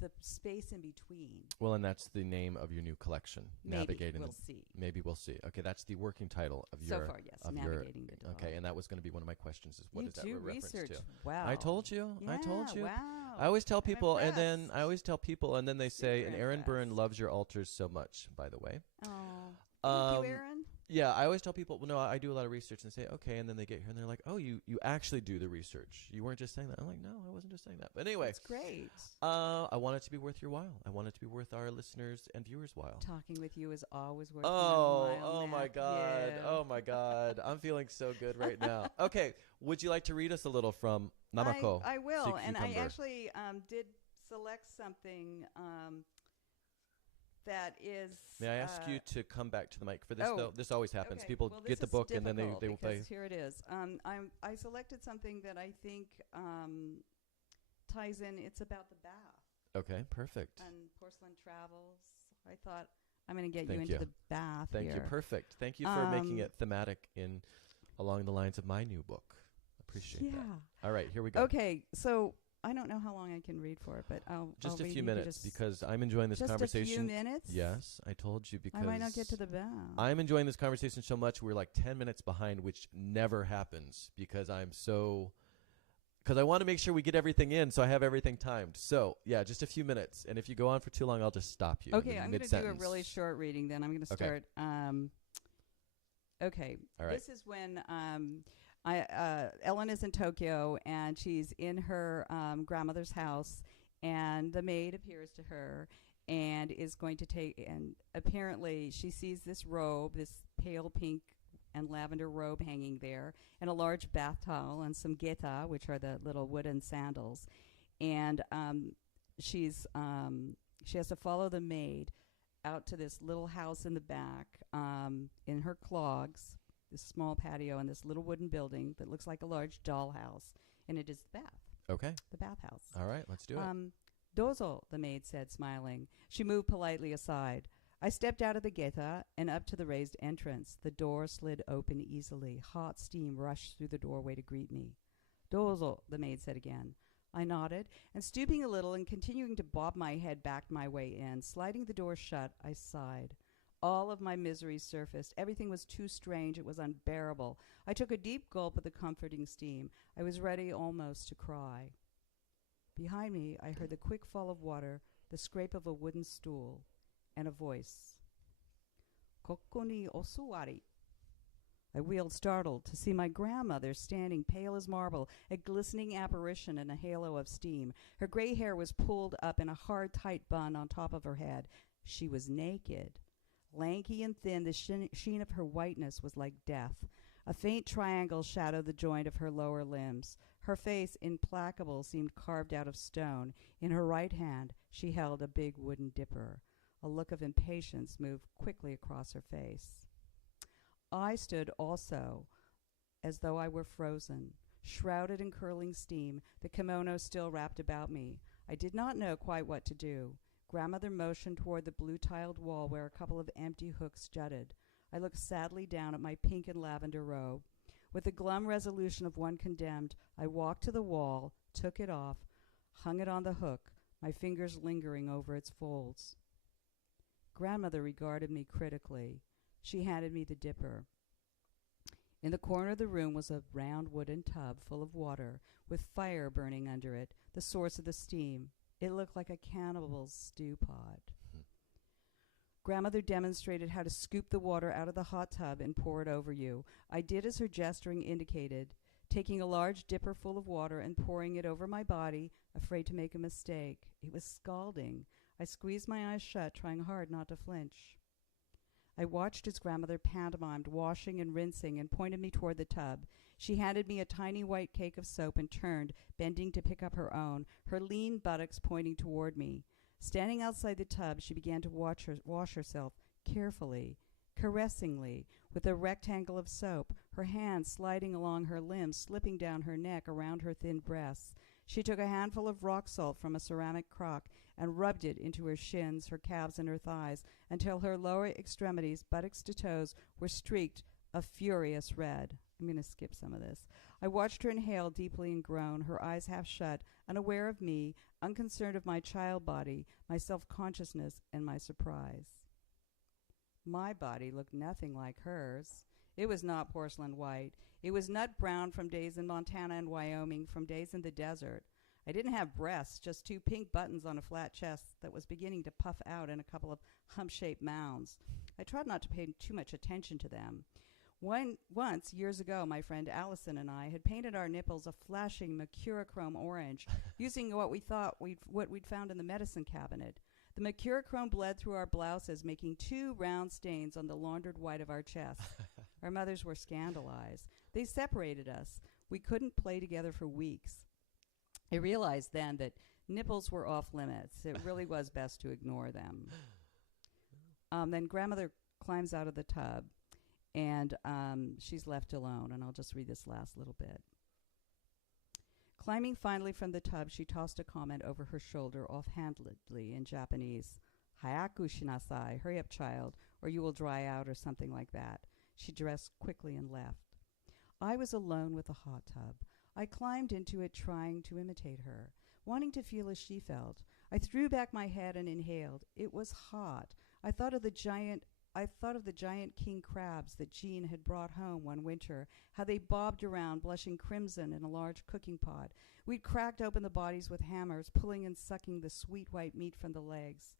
the space in between. Well, and that's the name of your new collection, Navigating. We'll see. Maybe we'll see. Okay, that's the working title of your. So far, yes, Navigating the Divide. Okay, and that was going to be one of my questions: is what You is that do reference research. to? Wow. I told you. Yeah, I told you. Wow. I always tell I'm people, and impressed. then they say, Super and Aaron Byrne impressed. loves your altars so much. By the way. Oh, thank you, Aaron. Yeah, I always tell people, well, no, I do a lot of research, and they say, okay, and then they get here and they're like, oh, you actually do the research. You weren't just saying that. I'm like, no, I wasn't just saying that. But anyway, That's great. I want it to be worth your while. I want it to be worth our listeners and viewers' while. Talking with you is always worth. Oh my God, oh my God, I'm feeling so good right now. Okay, would you like to read us a little from Namako? I will, Sea and I Cucumber? actually did select something that is. May I ask you to come back to the mic for this, oh, though? This always happens. Okay. People Well, get the this is book and then they will difficult play. because here it is. I selected something that I think ties in. It's about the bath Okay, perfect. and porcelain travels. I thought I'm going to get Thank you into you. the bath. Thank you. here. Perfect. Thank you for making it thematic along the lines of my new book. Appreciate Yeah. that. All right, here we go. Okay, so I don't know how long I can read for it, but I'll Just I'll a read. few You can minutes just because I'm enjoying this just conversation. a few minutes. Yes, I told you because I might not get to the bath. I'm enjoying this conversation so much. We're like 10 minutes behind, which never happens because because I want to make sure we get everything in, so I have everything timed. So, yeah, just a few minutes. And if you go on for too long, I'll just stop you. Okay, I'm going to do a mid-sentence. really short reading then. I'm going to Okay. start. Okay. All right. This is when Ellen is in Tokyo, and she's in her grandmother's house, and the maid appears to her and is going to take, and apparently she sees this robe, this pale pink and lavender robe hanging there, and a large bath towel and some geta, which are the little wooden sandals. And she has to follow the maid out to this little house in the back in her clogs, this small patio in this little wooden building that looks like a large dollhouse, and it is the bath. Okay. The bathhouse. All right, let's do it. Dozo, the maid said, smiling. She moved politely aside. I stepped out of the geta and up to the raised entrance. The door slid open easily. Hot steam rushed through the doorway to greet me. Dozo, the maid said again. I nodded, and stooping a little and continuing to bob my head, backed my way in. Sliding the door shut, I sighed. All of my misery surfaced. Everything was too strange. It was unbearable. I took a deep gulp of the comforting steam. I was ready almost to cry. Behind me, I heard the quick fall of water, the scrape of a wooden stool, and a voice. Koko ni osuwari. I wheeled startled to see my grandmother standing pale as marble, a glistening apparition in a halo of steam. Her gray hair was pulled up in a hard, tight bun on top of her head. She was naked. Lanky and thin, the sheen of her whiteness was like death. A faint triangle shadowed the joint of her lower limbs. Her face, implacable, seemed carved out of stone. In her right hand, she held a big wooden dipper. A look of impatience moved quickly across her face. I stood also, as though I were frozen, shrouded in curling steam, the kimono still wrapped about me. I did not know quite what to do. Grandmother motioned toward the blue-tiled wall where a couple of empty hooks jutted. I looked sadly down at my pink and lavender robe. With the glum resolution of one condemned, I walked to the wall, took it off, hung it on the hook, my fingers lingering over its folds. Grandmother regarded me critically. She handed me the dipper. In the corner of the room was a round wooden tub full of water, with fire burning under it, the source of the steam. It looked like a cannibal's stew pot. Grandmother demonstrated how to scoop the water out of the hot tub and pour it over you. I did as her gesturing indicated, taking a large dipper full of water and pouring it over my body, afraid to make a mistake. It was scalding. I squeezed my eyes shut, trying hard not to flinch. I watched as Grandmother pantomimed, washing and rinsing, and pointed me toward the tub. She handed me a tiny white cake of soap and turned, bending to pick up her own, her lean buttocks pointing toward me. Standing outside the tub, she began to wash herself carefully, caressingly, with a rectangle of soap, her hands sliding along her limbs, slipping down her neck around her thin breasts. She took a handful of rock salt from a ceramic crock and rubbed it into her shins, her calves, and her thighs until her lower extremities, buttocks to toes, were streaked a furious red. I'm going to skip some of this. I watched her inhale deeply and groan, her eyes half shut, unaware of me, unconcerned of my child body, my self-consciousness, and my surprise. My body looked nothing like hers. It was not porcelain white. It was nut brown from days in Montana and Wyoming, from days in the desert. I didn't have breasts, just 2 pink buttons on a flat chest that was beginning to puff out in a couple of hump-shaped mounds. I tried not to pay too much attention to them. Once, years ago, my friend Allison and I had painted our nipples a flashing mercurochrome orange, using what we'd found in the medicine cabinet. The mercurochrome bled through our blouses, making 2 round stains on the laundered white of our chests. Our mothers were scandalized. They separated us. We couldn't play together for weeks. I realized then that nipples were off limits. It really was best to ignore them. Then Grandmother climbs out of the tub, and she's left alone. And I'll just read this last little bit. Climbing finally from the tub, she tossed a comment over her shoulder offhandedly in Japanese. Hayaku shinasai, hurry up, child, or you will dry out, or something like that. She dressed quickly and left. I was alone with the hot tub. I climbed into it, trying to imitate her, wanting to feel as she felt. I threw back my head and inhaled. It was hot. I thought of the giant king crabs that Jean had brought home one winter, how they bobbed around, blushing crimson in a large cooking pot. We'd cracked open the bodies with hammers, pulling and sucking the sweet white meat from the legs.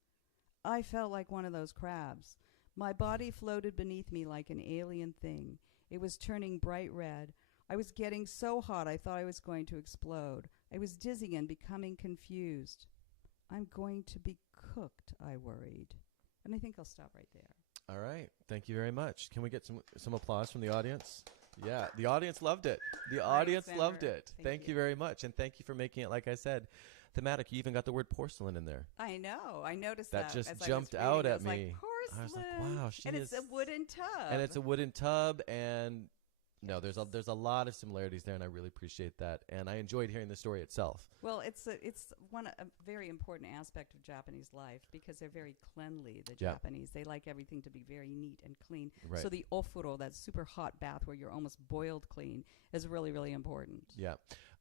I felt like one of those crabs. My body floated beneath me like an alien thing. It was turning bright red. I was getting so hot I thought I was going to explode. I was dizzy and becoming confused. I'm going to be cooked, I worried. And I think I'll stop right there. All right. Thank you very much. Can we get some applause from the audience? Yeah, the audience loved it. The audience loved it. Thank you very much. And thank you for making it, like I said, thematic. You even got the word porcelain in there. I know. I noticed that. That just jumped out at me. Like, porcelain. I was like, wow, and it's a wooden tub. And it's a wooden tub, and no, there's a lot of similarities there, and I really appreciate that. And I enjoyed hearing the story itself. Well, it's a very important aspect of Japanese life because they're very cleanly, the Japanese. They like everything to be very neat and clean. Right. So the ofuro, that super hot bath where you're almost boiled clean, is really, really important. Yeah.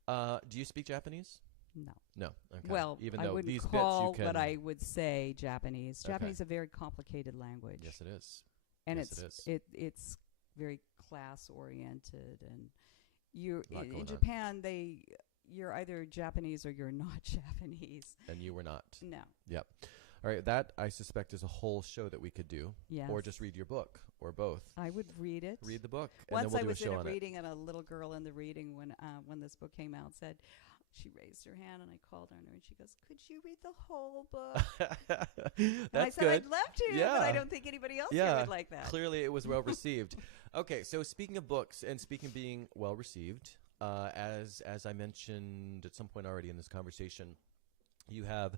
Do you speak Japanese? No. No. Okay. Well, even I though wouldn't these call bits you can, what I would say Japanese. Okay. Japanese is a very complicated language. Yes, it is. And yes, it's very class oriented, and you in on. Japan you're either Japanese or you're not Japanese. And you were not. No. Yep. All right. That, I suspect, is a whole show that we could do. Yes. Or just read your book, or both. I would read it. Read the book. Once and then we'll I do was a show in a on reading, and a little girl in the reading when this book came out said, she raised her hand, and I called her, and she goes, "Could you read the whole book?" That's and I said, good. "I'd love to, but I don't think anybody else here would like that." Clearly, it was well received. Okay, so speaking of books, and speaking of being well received, as I mentioned at some point already in this conversation, you have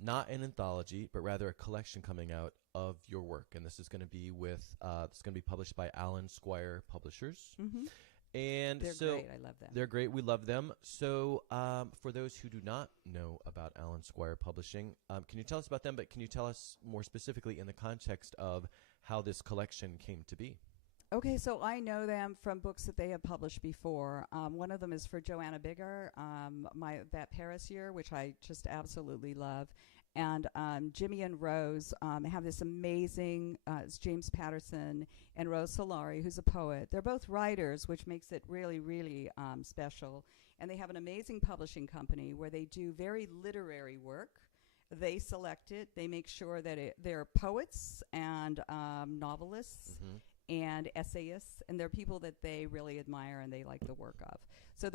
not an anthology, but rather a collection coming out of your work, and this is going to be published by Allen Squire Publishers. Mm-hmm. And they're great. I love them. They're great. We love them. So for those who do not know about Allen Squire Publishing, can you tell us about them, but can you tell us more specifically in the context of how this collection came to be? Okay, so I know them from books that they have published before. One of them is for Joanna Bigger, that Paris year, which I just absolutely love. And Jimmy and Rose have this amazing, it's James Patterson and Rose Solari, who's a poet. They're both writers, which makes it really, really special. And they have an amazing publishing company where they do very literary work, They select it. They make sure that they're poets and novelists and essayists, and they're people that they really admire and they like the work of. So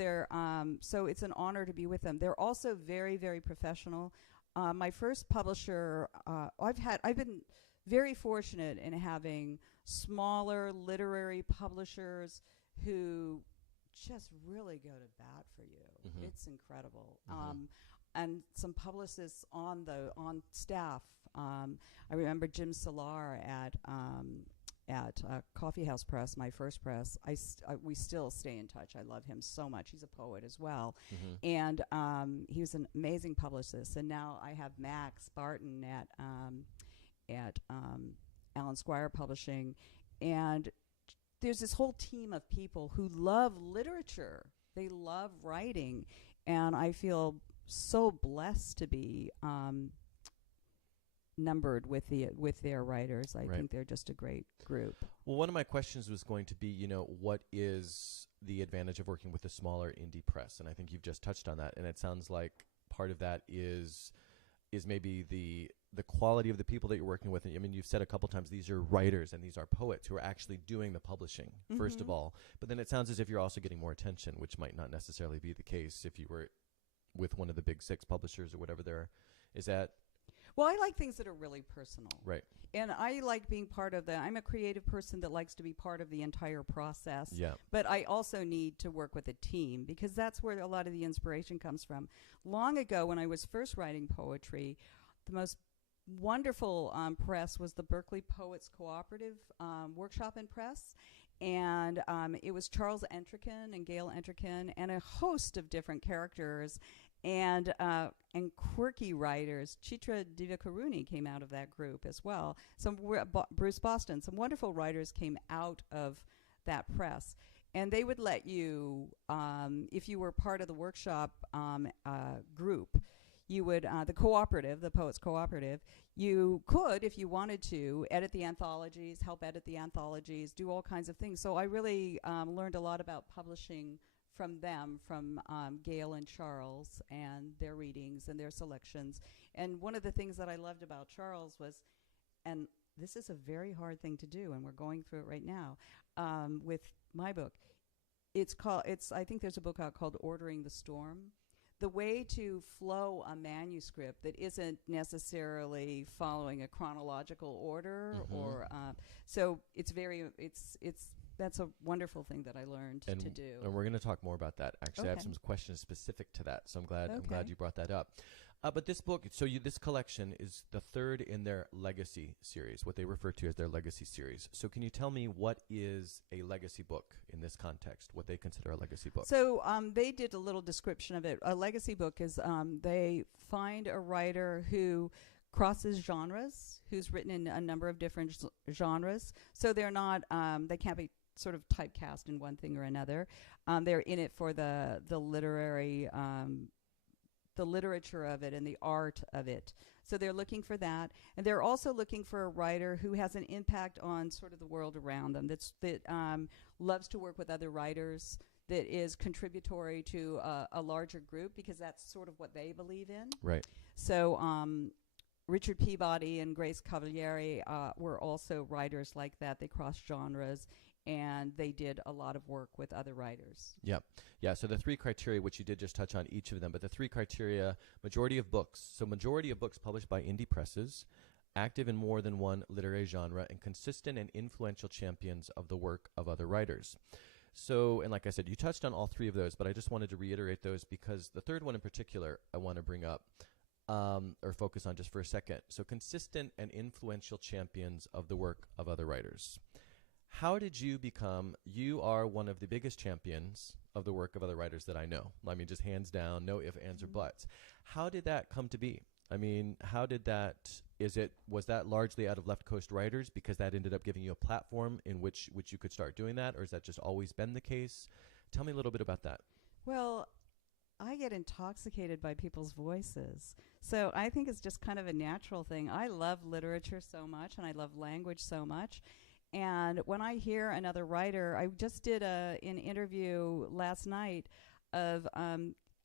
so it's an honor to be with them. They're also very, very professional. My first publisher, I've been very fortunate in having smaller literary publishers who just really go to bat for you. It's incredible. And some publicists on staff. I remember Jim Salar at Coffee House Press, my first press. We still stay in touch. I love him so much. He's a poet as well. And he was an amazing publicist. And now I have Max Barton at Alan Squire Publishing. And there's this whole team of people who love literature. They love writing. And I feel so blessed to be numbered with their writers. I think they're just a great group. Well, one of my questions was going to be, what is the advantage of working with a smaller indie press? And I think you've just touched on that. And it sounds like part of that is maybe the quality of the people that you're working with. I mean, you've said a couple times these are writers and these are poets who are actually doing the publishing, first of all. But then it sounds as if you're also getting more attention, which might not necessarily be the case if you were with one of the big 6 publishers or whatever there is. That well, I like things that are really personal. Right. And I like being part of I'm a creative person that likes to be part of the entire process. Yeah. But I also need to work with a team because that's where a lot of the inspiration comes from. Long ago, when I was first writing poetry, the most wonderful press was the Berkeley Poets Cooperative Workshop and Press. And it was Charles Entrekin and Gail Entrekin and a host of different characters and quirky writers. Chitra Divakaruni came out of that group as well. Bruce Boston, some wonderful writers came out of that press. And they would let you, if you were part of the workshop group, you would, the cooperative, the Poets Cooperative, you could, if you wanted to, edit the anthologies, help edit the anthologies, do all kinds of things. So I really learned a lot about publishing from them, from Gail and Charles and their readings and their selections. And one of the things that I loved about Charles was, and this is a very hard thing to do, and we're going through it right now with my book. I think there's a book out called Ordering the Storm. The way to flow a manuscript that isn't necessarily following a chronological order, or so that's a wonderful thing that I learned to do. And we're going to talk more about that. Actually, Okay. I have some questions specific to that, so I'm glad you brought that up. But this book, this collection is the third in their legacy series, what they refer to as their legacy series. So can you tell me what is a legacy book in this context, what they consider a legacy book? So they did a little description of it. A legacy book is they find a writer who crosses genres, who's written in a number of different genres. So they're not, they can't be sort of typecast in one thing or another. They're in it for the literary the literature of it and the art of it. So they're looking for that. And they're also looking for a writer who has an impact on sort of the world around them, that loves to work with other writers, that is contributory to a larger group, because that's sort of what they believe in. Right. So Richard Peabody and Grace Cavalieri were also writers like that. They crossed genres, and they did a lot of work with other writers. Yeah. So the 3 criteria, which you did just touch on each of them, but the 3 criteria: majority of books. So majority of books published by indie presses, active in more than one literary genre, and consistent and influential champions of the work of other writers. So, and like I said, you touched on all 3 of those, but I just wanted to reiterate those because the third one in particular I want to bring up or focus on just for a second. So consistent and influential champions of the work of other writers. How did you are one of the biggest champions of the work of other writers that I know. I mean, just hands down, no ifs, ands, or buts. How did that come to be? I mean, was that largely out of Left Coast writers because that ended up giving you a platform in which you could start doing that, or has that just always been the case? Tell me a little bit about that. Well, I get intoxicated by people's voices. So I think it's just kind of a natural thing. I love literature so much, and I love language so much. And when I hear another writer, I just did an interview last night of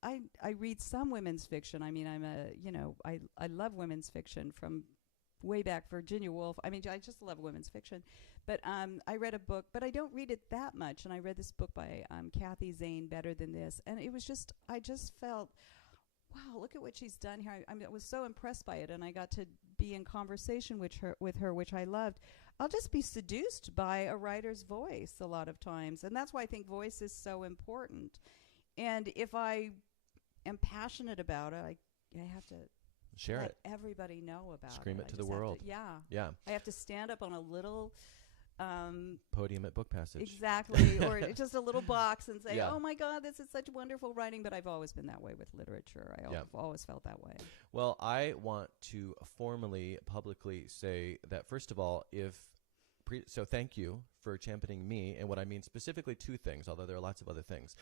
I read some women's fiction. I mean, I love women's fiction from way back, Virginia Woolf. I mean, I just love women's fiction. But I read a book, but I don't read it that much. And I read this book by Kathy Zane, Better Than This. And it was just, I just felt, wow, look at what she's done here. I was so impressed by it. And I got to be in conversation with her, which I loved. I'll just be seduced by a writer's voice a lot of times. And that's why I think voice is so important. And if I am passionate about it, I have to share let it. everybody know about it. Scream it to the just have world. Yeah. I have to stand up on a little podium at Book Passage. exactly, or just a little box and say, Yeah. "Oh my God, this is such wonderful writing." But I've always been that way with literature. I've always felt that way. Well, I want to formally, publicly say that, first of all, so thank you for championing me. And what I mean specifically, two things, although there are lots of other things.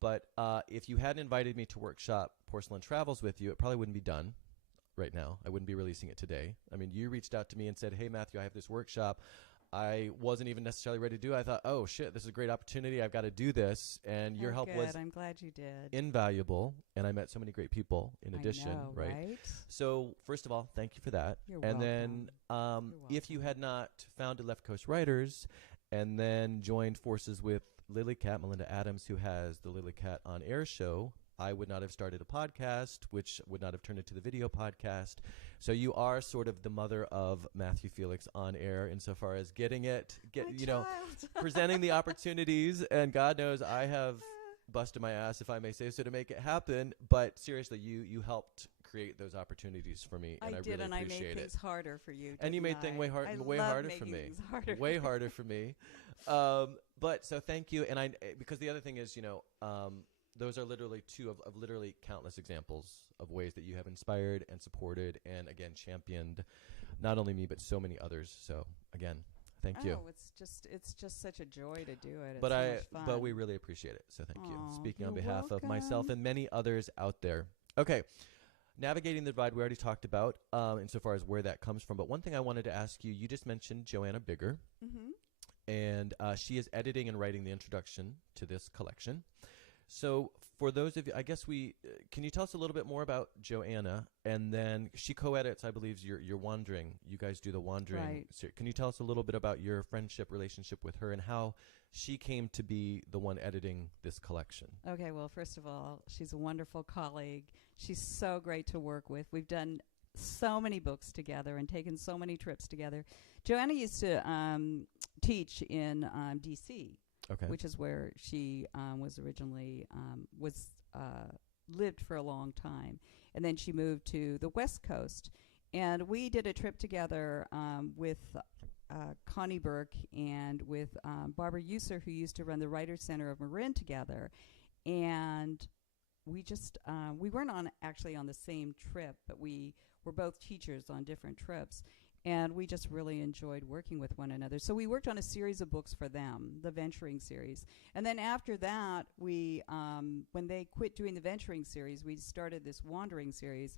But if you hadn't invited me to workshop Porcelain Travels with you, it probably wouldn't be done right now. I wouldn't be releasing it today. I mean, you reached out to me and said, "Hey, Matthew, I have this workshop." I wasn't even necessarily ready to do it. I thought, oh, shit, this is a great opportunity. I've got to do this. And your help was I'm glad you did. invaluable. And I met so many great people in addition, I know, right? So, first of all, thank you for that. You're and welcome. then if you had not founded Left Coast Writers and then joined forces with Lily Cat, Melinda Adams, who has the Lily Cat On Air show, I would not have started a podcast, which would not have turned into the video podcast. So you are sort of the mother of Matthew Felix On Air insofar as presenting the opportunities. And God knows I have busted my ass, if I may say so, to make it happen. But seriously, you helped create those opportunities for me, and I did, really and appreciate I made it. things harder for you. And you made things way harder for me. Way harder for me. But so thank you. And because the other thing is, those are literally two of literally countless examples of ways that you have inspired and supported and, again, championed not only me but so many others. So, again, thank you. It's just such a joy to do it. But we really appreciate it. So thank you. Speaking on you're behalf of myself welcome. and many others out there. Okay. Navigating the divide, we already talked about insofar as where that comes from. But one thing I wanted to ask you just mentioned Joanna Bigger. Mm-hmm. And she is editing and writing the introduction to this collection. So for those of you, I guess can you tell us a little bit more about Joanna? And then she co-edits, I believe, your Wandering. You guys do the Wandering. Right. Can you tell us a little bit about your relationship with her and how she came to be the one editing this collection? Okay, well, first of all, she's a wonderful colleague. She's so great to work with. We've done so many books together and taken so many trips together. Joanna used to teach in D.C., okay, which is where she was originally lived for a long time, and then she moved to the West Coast, and we did a trip together with Connie Burke and with Barbara User, who used to run the Writers Center of Marin together, and we just we weren't actually on the same trip, but we were both teachers on different trips. And we just really enjoyed working with one another. So we worked on a series of books for them, the Venturing series. And then after that, we, when they quit doing the Venturing series, we started this Wandering series.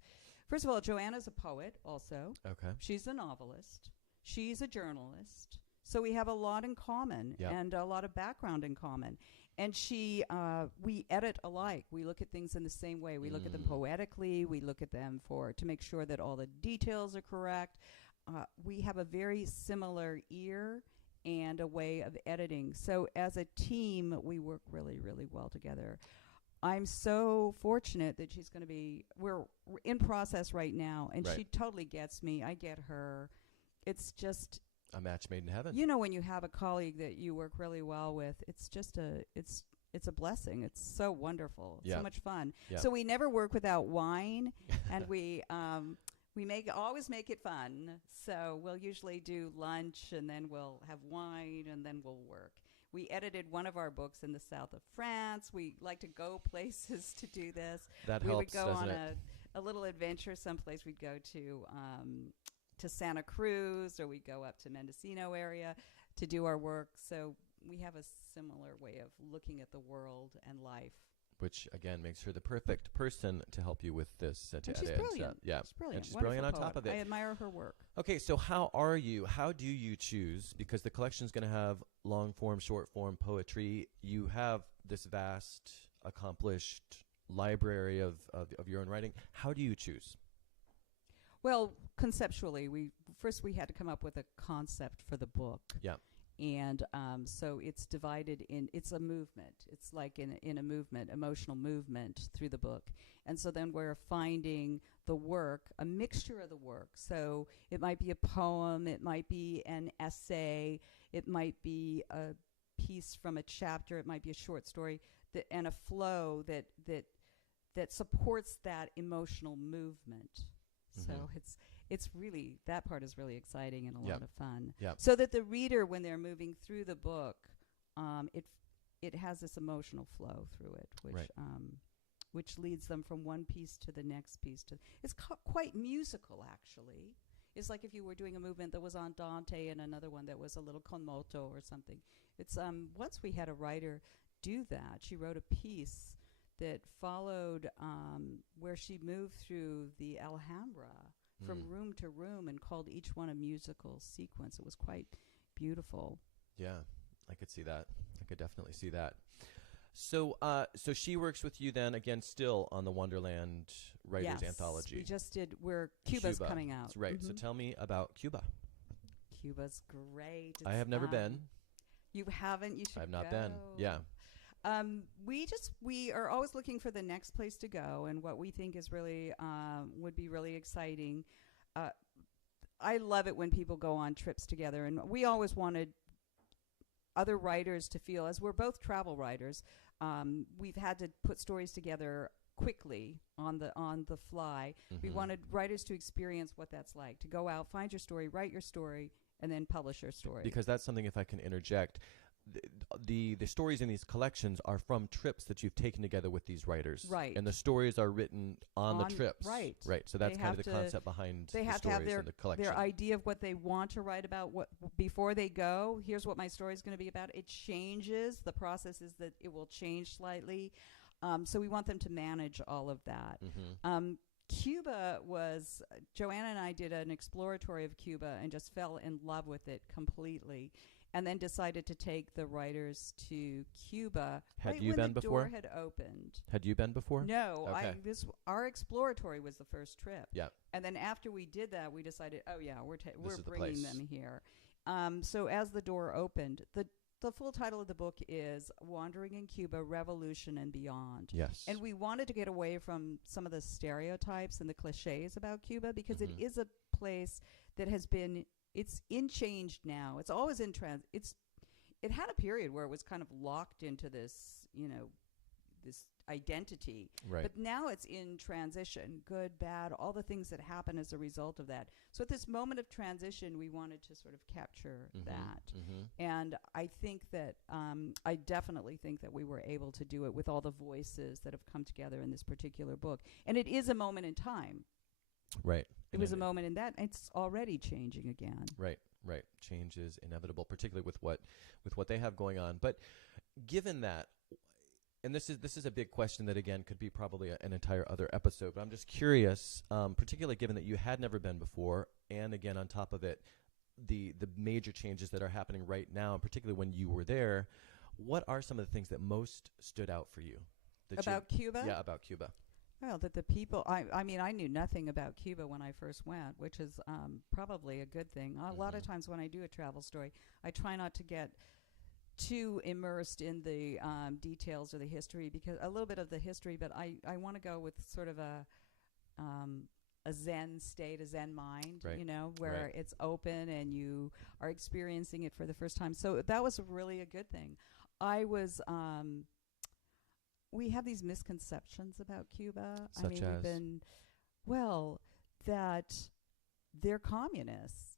First of all, Joanna's a poet also. Okay. She's a novelist. She's a journalist. So we have a lot in common and a lot of background in common. And we edit alike. We look at things in the same way. We look at them poetically. We look at them to make sure that all the details are correct. We have a very similar ear and a way of editing. So as a team, we work really, really well together. I'm so fortunate that she's going to be, we're in process right now, and she totally gets me. I get her. It's just a match made in heaven. When you have a colleague that you work really well with, it's just it's a blessing. It's so wonderful. So much fun. Yeah. So we never work without wine, and we always make it fun. So we'll usually do lunch, and then we'll have wine, and then we'll work. We edited one of our books in the south of France. We like to go places to do this. That we helps, would go doesn't on it? a little adventure someplace. We'd go to Santa Cruz, or we'd go up to Mendocino area to do our work. So we have a similar way of looking at the world and life. Which, again, makes her the perfect person to help you with this. And she's brilliant. She's brilliant. And she's brilliant on top of it. I admire her work. Okay, so how do you choose? Because the collection's going to have long form, short form poetry. You have this vast, accomplished library of your own writing. How do you choose? Well, conceptually, we had to come up with a concept for the book. Yeah. And so it's divided it's a movement. It's like in a movement, emotional movement through the book. And so then we're finding the work, a mixture of the work. So it might be a poem, it might be an essay, it might be a piece from a chapter, it might be a short story, and a flow that supports that emotional movement. So it's really, that part is really exciting and a lot of fun. Yep. So that the reader, when they're moving through the book, it has this emotional flow through it, which leads them from one piece to the next piece. It's quite musical, actually. It's like if you were doing a movement that was andante and another one that was a little con moto or something. It's once we had a writer do that. She wrote a piece that followed where she moved through the Alhambra from room to room and called each one a musical sequence. It was quite beautiful. Yeah, I could see that. I could definitely see that. So she works with you then, again, still on the Wonderland Writers Anthology. We just did, Cuba's coming out. That's right. So tell me about Cuba. Cuba's great. I have never been. You haven't? You should go. I have not been. Yeah. We are always looking for the next place to go, and what we think is really would be really exciting. I love it when people go on trips together, and we always wanted other writers to feel, as we're both travel writers, we've had to put stories together quickly on the fly. We wanted writers to experience what that's like, to go out, find your story, write your story, and then publish your story. Because that's something, if I can interject, the stories in these collections are from trips that you've taken together with these writers. Right. And the stories are written on the trips. Right. Right. So that's kind of the concept behind they the have stories to have in the collection. their idea of what they want to write about before they go. Here's what my story is going to be about. It changes. The process is that it will change slightly. So we want them to manage all of that. Cuba was, Joanna and I did an exploratory of Cuba and just fell in love with it completely, and then decided to take the writers to Cuba. Had you been before? When the door had opened. Had you been before? No. Okay. Our exploratory was the first trip. Yeah. And then after we did that, we decided, oh yeah, we're bringing them here. So as the door opened, the full title of the book is Wandering in Cuba, Revolution and Beyond. Yes. And we wanted to get away from some of the stereotypes and the cliches about Cuba, because it is a place that has been, it's in change now. It's always in it had a period where it was kind of locked into this, this identity. Right. But now it's in transition, good, bad, all the things that happen as a result of that. So at this moment of transition, we wanted to sort of capture that. And I think that, I definitely think that we were able to do it with all the voices that have come together in this particular book. And it is a moment in time. Right. It was a moment in that. It's already changing again. Right. Right. Change is inevitable, particularly with what they have going on. But given that, and this is a big question that, again, could be probably an entire other episode, but I'm just curious, particularly given that you had never been before, and again, on top of it, the major changes that are happening right now, and particularly when you were there, what are some of the things that most stood out for you? About Cuba? Yeah, about Cuba. Well, that the people, I mean, I knew nothing about Cuba when I first went, which is probably a good thing. A lot of times when I do a travel story, I try not to get too immersed in the details or the history, because a little bit of the history, but I want to go with sort of a Zen state, a Zen mind, where it's open and you are experiencing it for the first time. So that was really a good thing. We have these misconceptions about Cuba. Such as? That they're communists,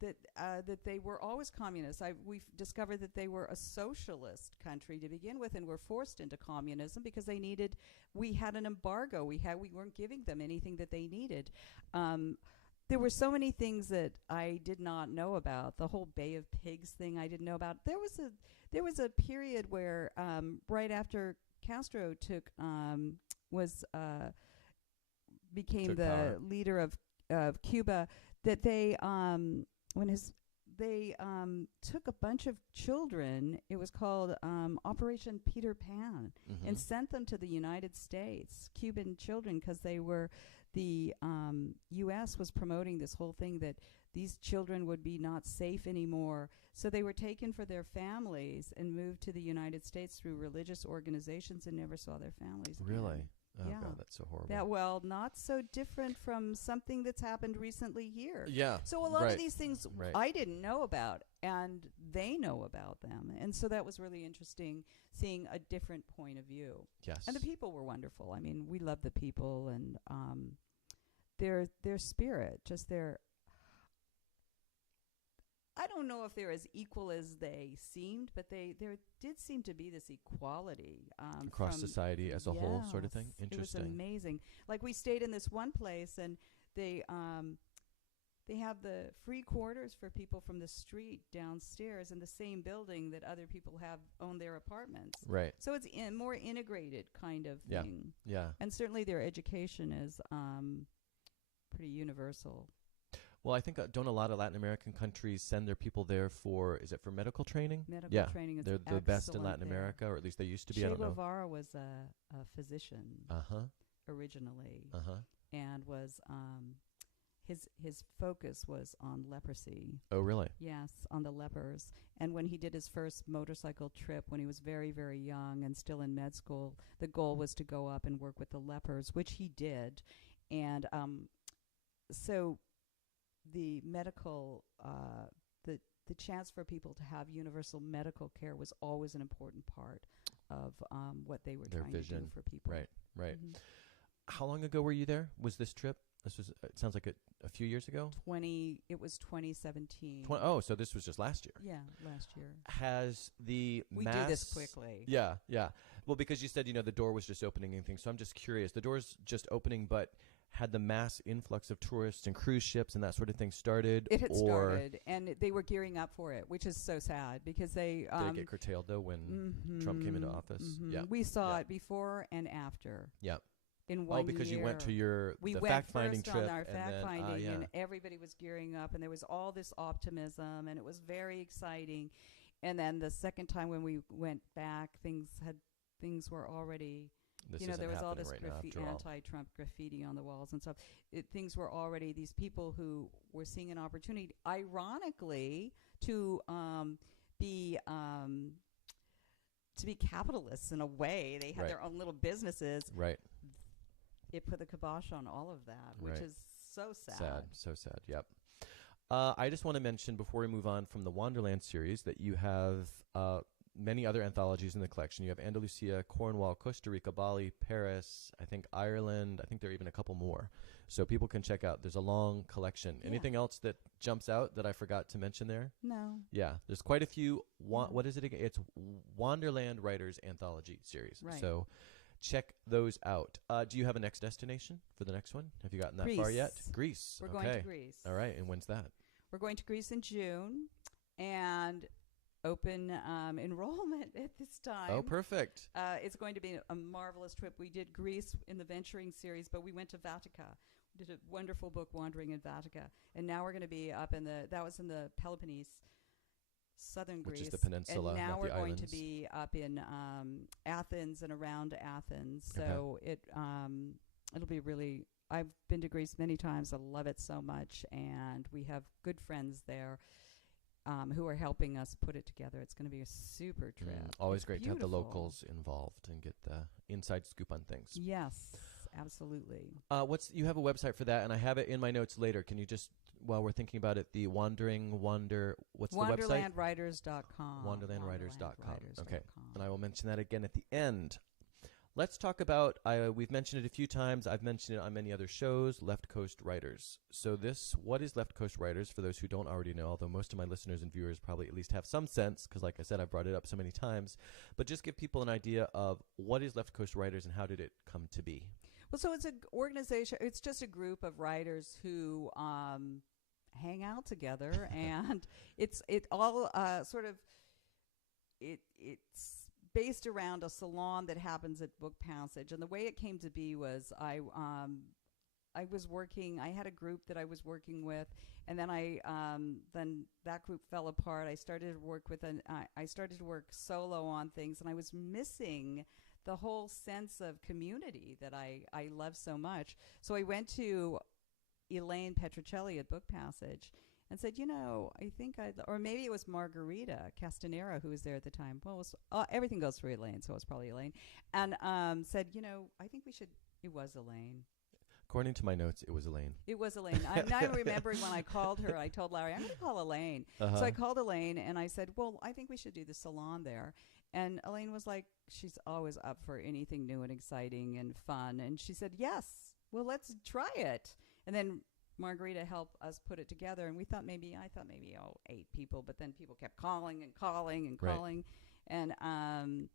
that they were always communists. We've discovered that they were a socialist country to begin with, and were forced into communism because we had an embargo. We weren't giving them anything that they needed. There were so many things that I did not know about. The whole Bay of Pigs thing I didn't know about. There was a period where right after Castro became the power. leader of Cuba, that they when they took a bunch of children. It was called Operation Peter Pan, and sent them to the United States, Cuban children, because the U.S. was promoting this whole thing that these children would be not safe anymore. So they were taken for their families and moved to the United States through religious organizations and never saw their families again. Really? Oh, yeah. God, that's so horrible. Well, not so different from something that's happened recently here. Yeah. So a lot of these things I didn't know about, and they know about them. And so that was really interesting, seeing a different point of view. Yes. And the people were wonderful. I mean, we love the people, and their spirit, just their... I don't know if they're as equal as they seemed, but there did seem to be this equality across society as a whole, sort of thing. Interesting. It was amazing. Like, we stayed in this one place, and they have the free quarters for people from the street downstairs in the same building that other people own their apartments. Right. So it's more integrated kind of thing. Yeah. And certainly their education is pretty universal. Well, I think don't a lot of Latin American countries send their people there for medical training? Medical training is they're the best in Latin America, or at least they used to be. I don't know. Che Guevara was a physician originally, and was his focus was on leprosy. Oh, really? Yes, on the lepers. And when he did his first motorcycle trip, when he was very, very young and still in med school, the goal was to go up and work with the lepers, which he did. And so the medical, the chance for people to have universal medical care was always an important part of what they were trying to do for people. Right. How long ago were you there? Was this trip? This was. It sounds like a few years ago. It was 2017. So this was just last year. Yeah, last year. Has the we do this quickly? Yeah. Well, because you said the door was just opening and things, so I'm just curious. The door's just opening, but had the mass influx of tourists and cruise ships and that sort of thing started? It had started, and they were gearing up for it, which is so sad because they... Did it get curtailed, though, when Trump came into office? Yeah. We saw it before and after. Yeah. In 1 year. Oh, because you went to the fact-finding trip. We went first on our fact-finding, and everybody was gearing up, and there was all this optimism, and it was very exciting. And then the second time when we went back, things were already... there was all this anti-Trump graffiti on the walls and stuff. Things were already, these people who were seeing an opportunity, ironically, to be capitalists in a way. They had their own little businesses. Right. It put the kibosh on all of that, which is so sad. So sad, yep. I just want to mention, before we move on from the Wanderland series, that you have... many other anthologies in the collection. You have Andalusia, Cornwall, Costa Rica, Bali, Paris, I think Ireland. I think there are even a couple more. So people can check out. There's a long collection. Yeah. Anything else that jumps out that I forgot to mention there? No. Yeah, there's quite a few. What is it again? It's Wanderland Writers Anthology series. Right. So check those out. Do you have a next destination for the next one? Have you gotten that Greece. far yet? Greece. We're going to Greece. All right. And when's that? We're going to Greece in June. And... open enrollment at this time. Oh, perfect. It's going to be a marvelous trip. We did Greece in the Venturing series, but we went to Vatica. We did a wonderful book, Wandering in Vatica. And now we're going to be up that was in the Peloponnese, southern Greece. Which is the peninsula, and now not we're the going islands. to be up in Athens and around Athens. So it'll be really... I've been to Greece many times. I love it so much. And we have good friends there. Who are helping us put it together. It's going to be a super trip. Always great to have the locals involved and get the inside scoop on things. Yes, absolutely. You have a website for that, and I have it in my notes later. Can you just, while we're thinking about it, what's the website? Wanderlandwriters.com. Wanderlandwriters.com. Okay, and I will mention that again at the end. Let's talk about, we've mentioned it a few times. I've mentioned it on many other shows, Left Coast Writers. So what is Left Coast Writers, for those who don't already know, although most of my listeners and viewers probably at least have some sense, because like I said, I've brought it up so many times. But just give people an idea of what is Left Coast Writers and how did it come to be? Well, so it's an organization. It's just a group of writers who hang out together, and it's based around a salon that happens at Book Passage. And the way it came to be was I I was working. I had a group that I was working with, and then then that group fell apart. I started to work I started to work solo on things, and I was missing the whole sense of community that I love so much. So I went to Elaine Petrocelli at Book Passage and said, I think or maybe it was Margarita Castanera who was there at the time. Well, everything goes through Elaine, so it was probably Elaine. And said, I think we should, it was Elaine. According to my notes, it was Elaine. It was Elaine. I'm now remembering when I called her, I told Larry, I'm going to call Elaine. So I called Elaine and I said, well, I think we should do the salon there. And Elaine was like, she's always up for anything new and exciting and fun. And she said, yes, well, let's try it. And then Margarita helped us put it together. And I thought maybe 8 people, but then people kept calling and calling and calling. Right. And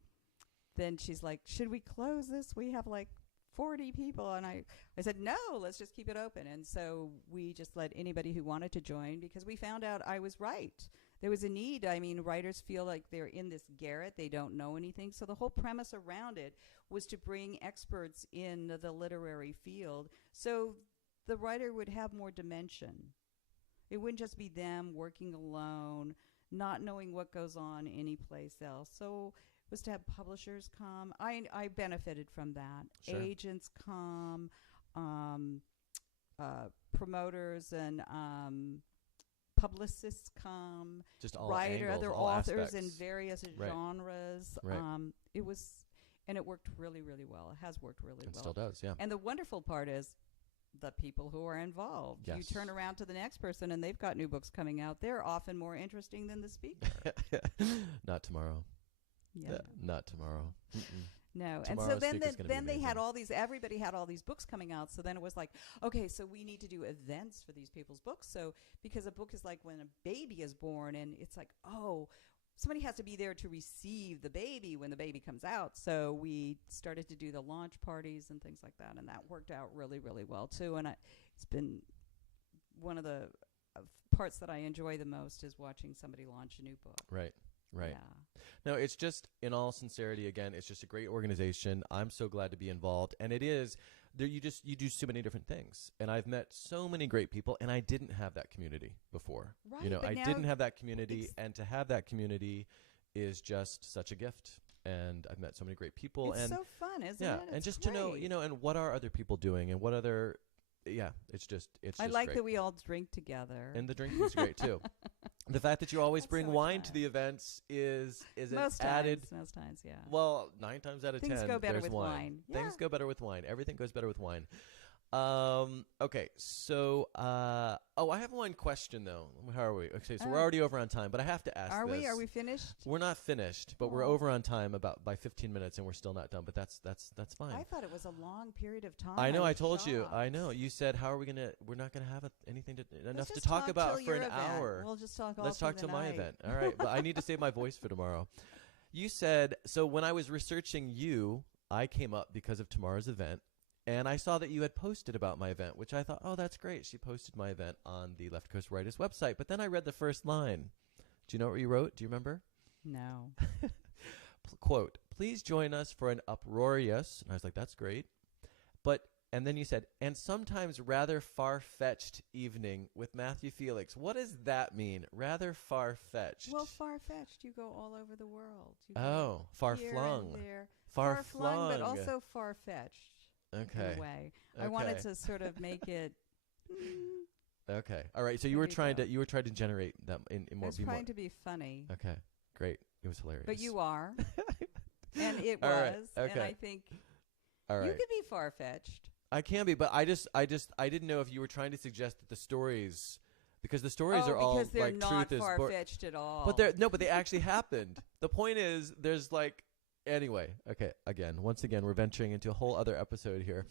then she's like, should we close this? We have like 40 people. And I said, no, let's just keep it open. And so we just let anybody who wanted to join, because we found out I was right. There was a need. I mean, writers feel like they're in this garret. They don't know anything. So the whole premise around it was to bring experts in the literary field so the writer would have more dimension. It wouldn't just be them working alone, not knowing what goes on anyplace else. So it was to have publishers come. I benefited from that. Sure. Agents come, promoters and publicists come, just all writer, angles, other all authors aspects. in various genres. Right. And it worked really, really well. It has worked really well. It still does, yeah. And the wonderful part is the people who are involved. Yes. You turn around to the next person and they've got new books coming out. They're often more interesting than the speaker. Not tomorrow. Yeah. Not tomorrow. No. Tomorrow's and so then they had everybody had all these books coming out. So then it was like, okay, so we need to do events for these people's books. So because a book is like when a baby is born, and it's like, oh, somebody has to be there to receive the baby when the baby comes out. So we started to do the launch parties and things like that. And that worked out really, really well too. And it's been one of the parts that I enjoy the most is watching somebody launch a new book. Right. Right. Yeah. No, it's just, in all sincerity, again, it's just a great organization. I'm so glad to be involved. And it is, you do so many different things. And I've met so many great people, and I didn't have that community before. Right. I didn't have that community, and to have that community is just such a gift. And I've met so many great people. It's and so fun, isn't it? Yeah, and just great to know, and what are other people doing, and what other... Yeah, it's just I like great. That we all drink together. And the drinking is great too. The fact that you always bring wine to the events is most added. Most times, yeah. Well, 9 times out of 10, things go better there's with wine. Yeah. Things go better with wine. Everything goes better with wine. Okay, so I have one question though. How are we? Okay, so we're already over on time, but I have to ask. Are this. we? Are we finished? We're not finished, but we're over on time by 15 minutes, and we're still not done. But that's fine. I thought it was a long period of time. I know. I told you. I know. You said, "How are we gonna? We're not gonna have anything enough to talk about for an hour. We'll just talk. Let's talk till my event. All right. But I need to save my voice for tomorrow. You said so. When I was researching you, I came up because of tomorrow's event. And I saw that you had posted about my event, which I thought, oh, that's great. She posted my event on the Left Coast Writers website. But then I read the first line. Do you know what you wrote? Do you remember? No. Quote, please join us for an uproarious, and I was like, that's great. And then you said, and sometimes rather far-fetched evening with Matthew Felix. What does that mean? Rather far-fetched. Well, far-fetched, you go all over the world. Far-flung. Far-flung, but also far-fetched. Okay. In a way. I wanted to sort of make it. Okay. All right. So you were trying to generate that in more. I was trying to be funny. Okay. Great. It was hilarious. But you are, and it All was, right. Okay. and I think all right. You could be far-fetched. I can be, but I didn't know if you were trying to suggest that the stories, because the stories are all because they're like not truth far-fetched at all. But they actually happened. The point is, there's like. Anyway, okay. Once again, we're venturing into a whole other episode here.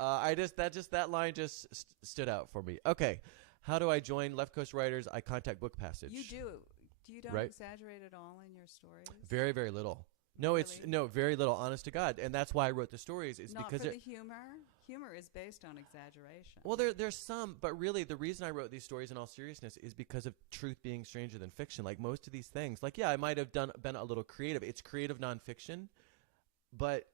That line just stood out for me. Okay, how do I join Left Coast Writers? I contact Book Passage. You do. You don't exaggerate at all in your stories? Very, very little. No, really? Very little. Honest to God, and that's why I wrote the stories. Is not because for the humor. Humor is based on exaggeration. Well, there's some, but really the reason I wrote these stories in all seriousness is because of truth being stranger than fiction. Like most of these things, like I might have been a little creative. It's creative nonfiction, but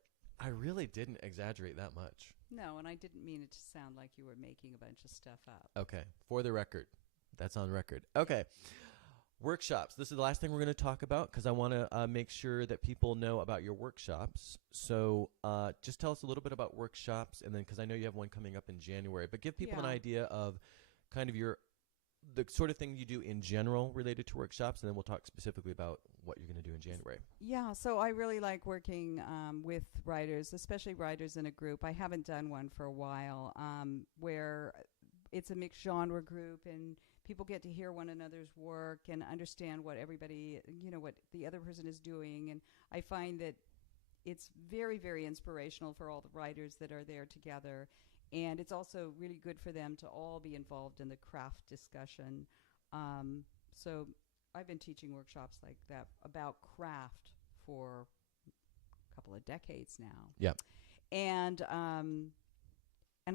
I really didn't exaggerate that much. No, and I didn't mean it to sound like you were making a bunch of stuff up. Okay. For the record. That's on record. Okay. Workshops. This is the last thing we're going to talk about because I want to make sure that people know about your workshops. So just tell us a little bit about workshops, and then because I know you have one coming up in January, but give people an idea of kind of the sort of thing you do in general related to workshops, and then we'll talk specifically about what you're going to do in January. Yeah, so I really like working with writers, especially writers in a group. I haven't done one for a while where it's a mixed genre group and people get to hear one another's work and understand what everybody, what the other person is doing. And I find that it's very, very inspirational for all the writers that are there together. And it's also really good for them to all be involved in the craft discussion. So I've been teaching workshops like that about craft for a couple of decades now. Yeah. And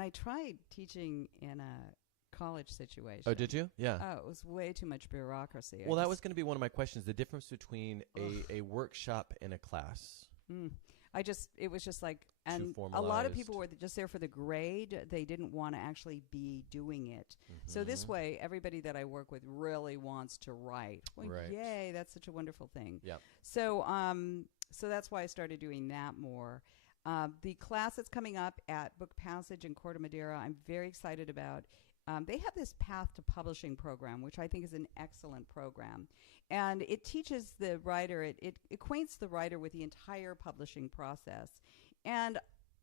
I tried teaching in a college situation. Oh, did you? Yeah. Oh, it was way too much bureaucracy. Well, that was going to be one of my questions, the difference between a workshop and a class. It was just like, and a lot of people were just there for the grade. They didn't want to actually be doing it. So this way, everybody that I work with really wants to write. Well, yay, that's such a wonderful thing. Yeah. So, so that's why I started doing that more. The class that's coming up at Book Passage in Corte Madera, I'm very excited about. They have this Path to Publishing program, which I think is an excellent program. And it teaches the writer, it acquaints the writer with the entire publishing process. And,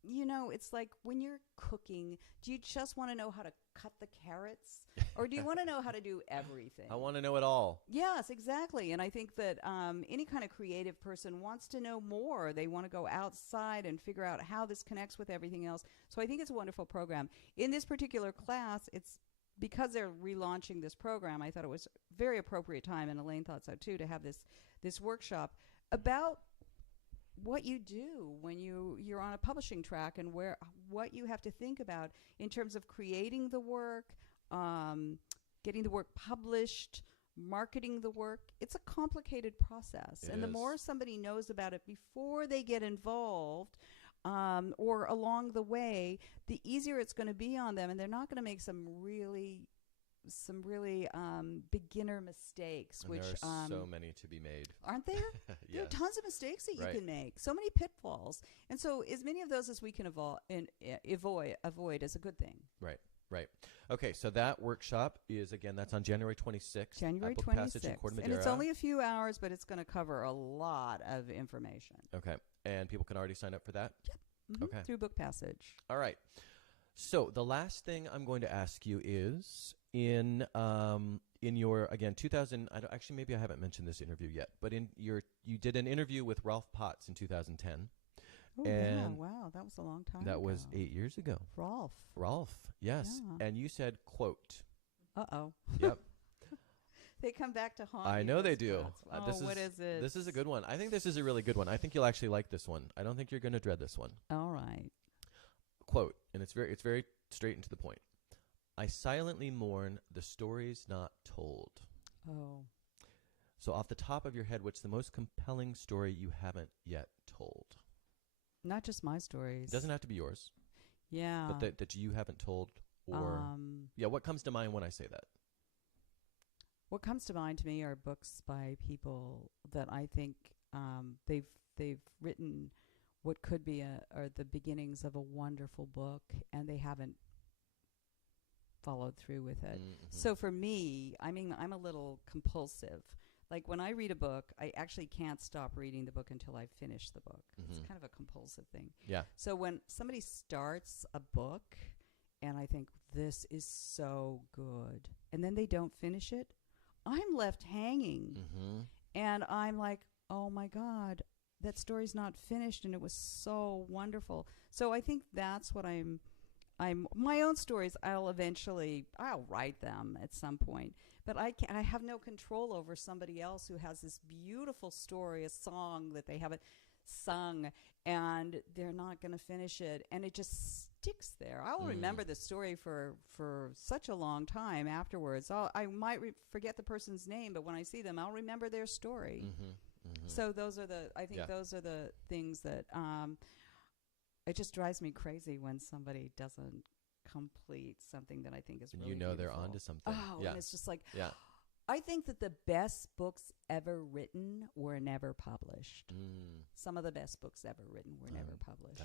it's like when you're cooking, do you just want to know how to cut the carrots? Or do you want to know how to do everything? I want to know it all. Yes, exactly. And I think that any kind of creative person wants to know more. They want to go outside and figure out how this connects with everything else. So I think it's a wonderful program. In this particular class, it's because they're relaunching this program, I thought it was a very appropriate time, and Elaine thought so too, to have this workshop about what you do when you're on a publishing track and what you have to think about in terms of creating the work, getting the work published, marketing the work. It's a complicated process. And the more somebody knows about it before they get involved or along the way, the easier it's going to be on them, and they're not going to make some really beginner mistakes. And which there are so many to be made. Aren't there? Yes. There are tons of mistakes that you can make, so many pitfalls. And so as many of those as we can avoid is a good thing. Right. Okay, so that workshop is, again, that's on January 26th. January at Book 26th. Passage in Corte Madera. And it's only a few hours, but it's going to cover a lot of information. Okay, and people can already sign up for that? Yep. Mm-hmm. Okay. Through Book Passage. All right. So the last thing I'm going to ask you is in your, again, actually maybe I haven't mentioned this interview yet, but you did an interview with Ralph Potts in 2010. Oh, yeah, wow, that was a long time ago. That was 8 years ago. Rolf, yes. Yeah. And you said, quote. Uh-oh. Yep. They come back to haunt I know they do. What is it? This is a good one. I think this is a really good one. I think you'll actually like this one. I don't think you're going to dread this one. All right. Quote, and it's very straight and to the point. I silently mourn the stories not told. Oh. So off the top of your head, what's the most compelling story you haven't yet told? Not just my stories. It doesn't have to be yours. Yeah. But that you haven't told, or what comes to mind when I say that? What comes to mind to me are books by people that I think they've written what could be or the beginnings of a wonderful book, and they haven't followed through with it. Mm-hmm. So for me, I'm a little compulsive. Like when I read a book, I actually can't stop reading the book until I finish the book. Mm-hmm. It's kind of a compulsive thing. Yeah. So when somebody starts a book and I think this is so good, and then they don't finish it, I'm left hanging. Mm-hmm. And I'm like, oh my God, that story's not finished, and it was so wonderful. So I think that's what I'm my own stories, I'll write them at some point, but I have no control over somebody else who has this beautiful story, a song that they haven't sung, and they're not going to finish it, and it just sticks there. I'll remember the story for such a long time afterwards. I might forget the person's name, but when I see them, I'll remember their story. Mm-hmm. Mm-hmm. So those are the things that it just drives me crazy when somebody doesn't complete something that I think is really You know beautiful. they're onto something. Oh, Yeah. and it's just like, Yeah. I think that the best books ever written were never published. Some of the best books ever written were never published.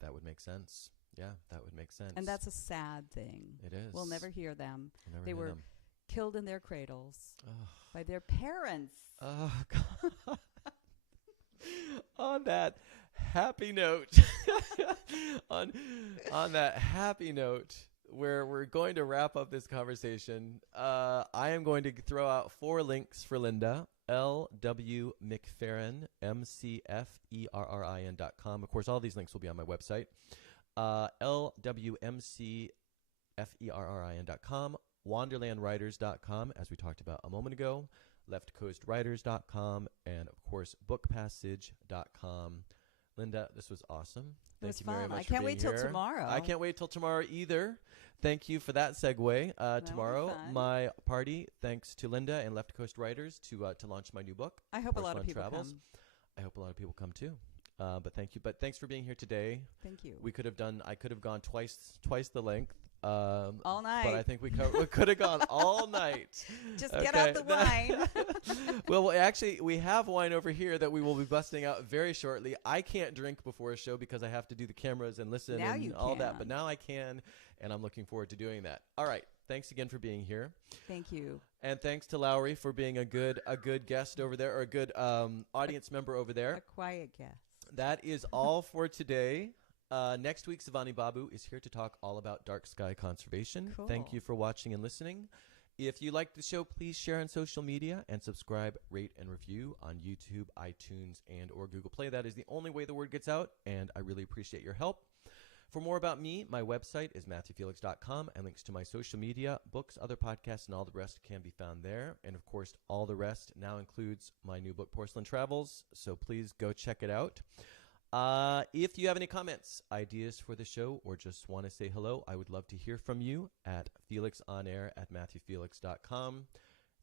That would make sense. Yeah, that would make sense. And that's a sad thing. It is. We'll never hear them. We'll never They hear were them. killed in their cradles Oh. by their parents. Oh, God. On that happy note, on that happy note, where we're going to wrap up this conversation, I am going to throw out 4 links for Linda. L.W. McFerrin, McFerrin.com. Of course, all these links will be on my website. LWMCFERRIN.com, WonderlandWriters.com, as we talked about a moment ago, LeftCoastWriters.com, and of course, BookPassage.com. Linda, this was awesome. Thank you very much. I can't wait till here. tomorrow. I can't wait till tomorrow either. Thank you for that segue. Tomorrow, my party, thanks to Linda and Left Coast Writers to launch my new book. I hope a lot of people come. I hope a lot of people come too. But thank you. But thanks for being here today. Thank you. I could have gone twice the length. All night. But I think we could have gone all night. Just get out the wine. Well, actually, we have wine over here that we will be busting out very shortly. I can't drink before a show because I have to do the cameras and listen and all that. But now I can, and I'm looking forward to doing that. All right. Thanks again for being here. Thank you. And thanks to Lowry for being a good guest over there, or a good audience member over there. A quiet guest. That is all for today. Next week, Savani Babu is here to talk all about dark sky conservation. Cool. Thank you for watching and listening. If you like the show, please share on social media and subscribe, rate, and review on YouTube, iTunes, and or Google Play. That is the only way the word gets out, and I really appreciate your help. For more about me, my website is MatthewFelix.com, and links to my social media, books, other podcasts, and all the rest can be found there. And, of course, all the rest now includes my new book, Porcelain Travels, so please go check it out. If you have any comments, ideas for the show, or just want to say hello, I would love to hear from you at felixonair@MatthewFelix.com.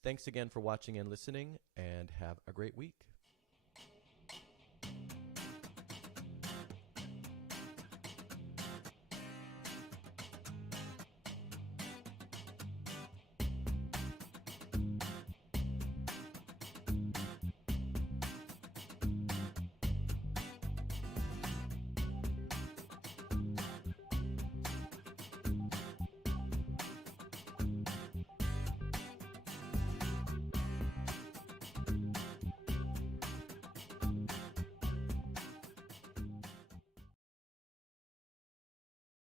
Thanks again for watching and listening, and have a great week.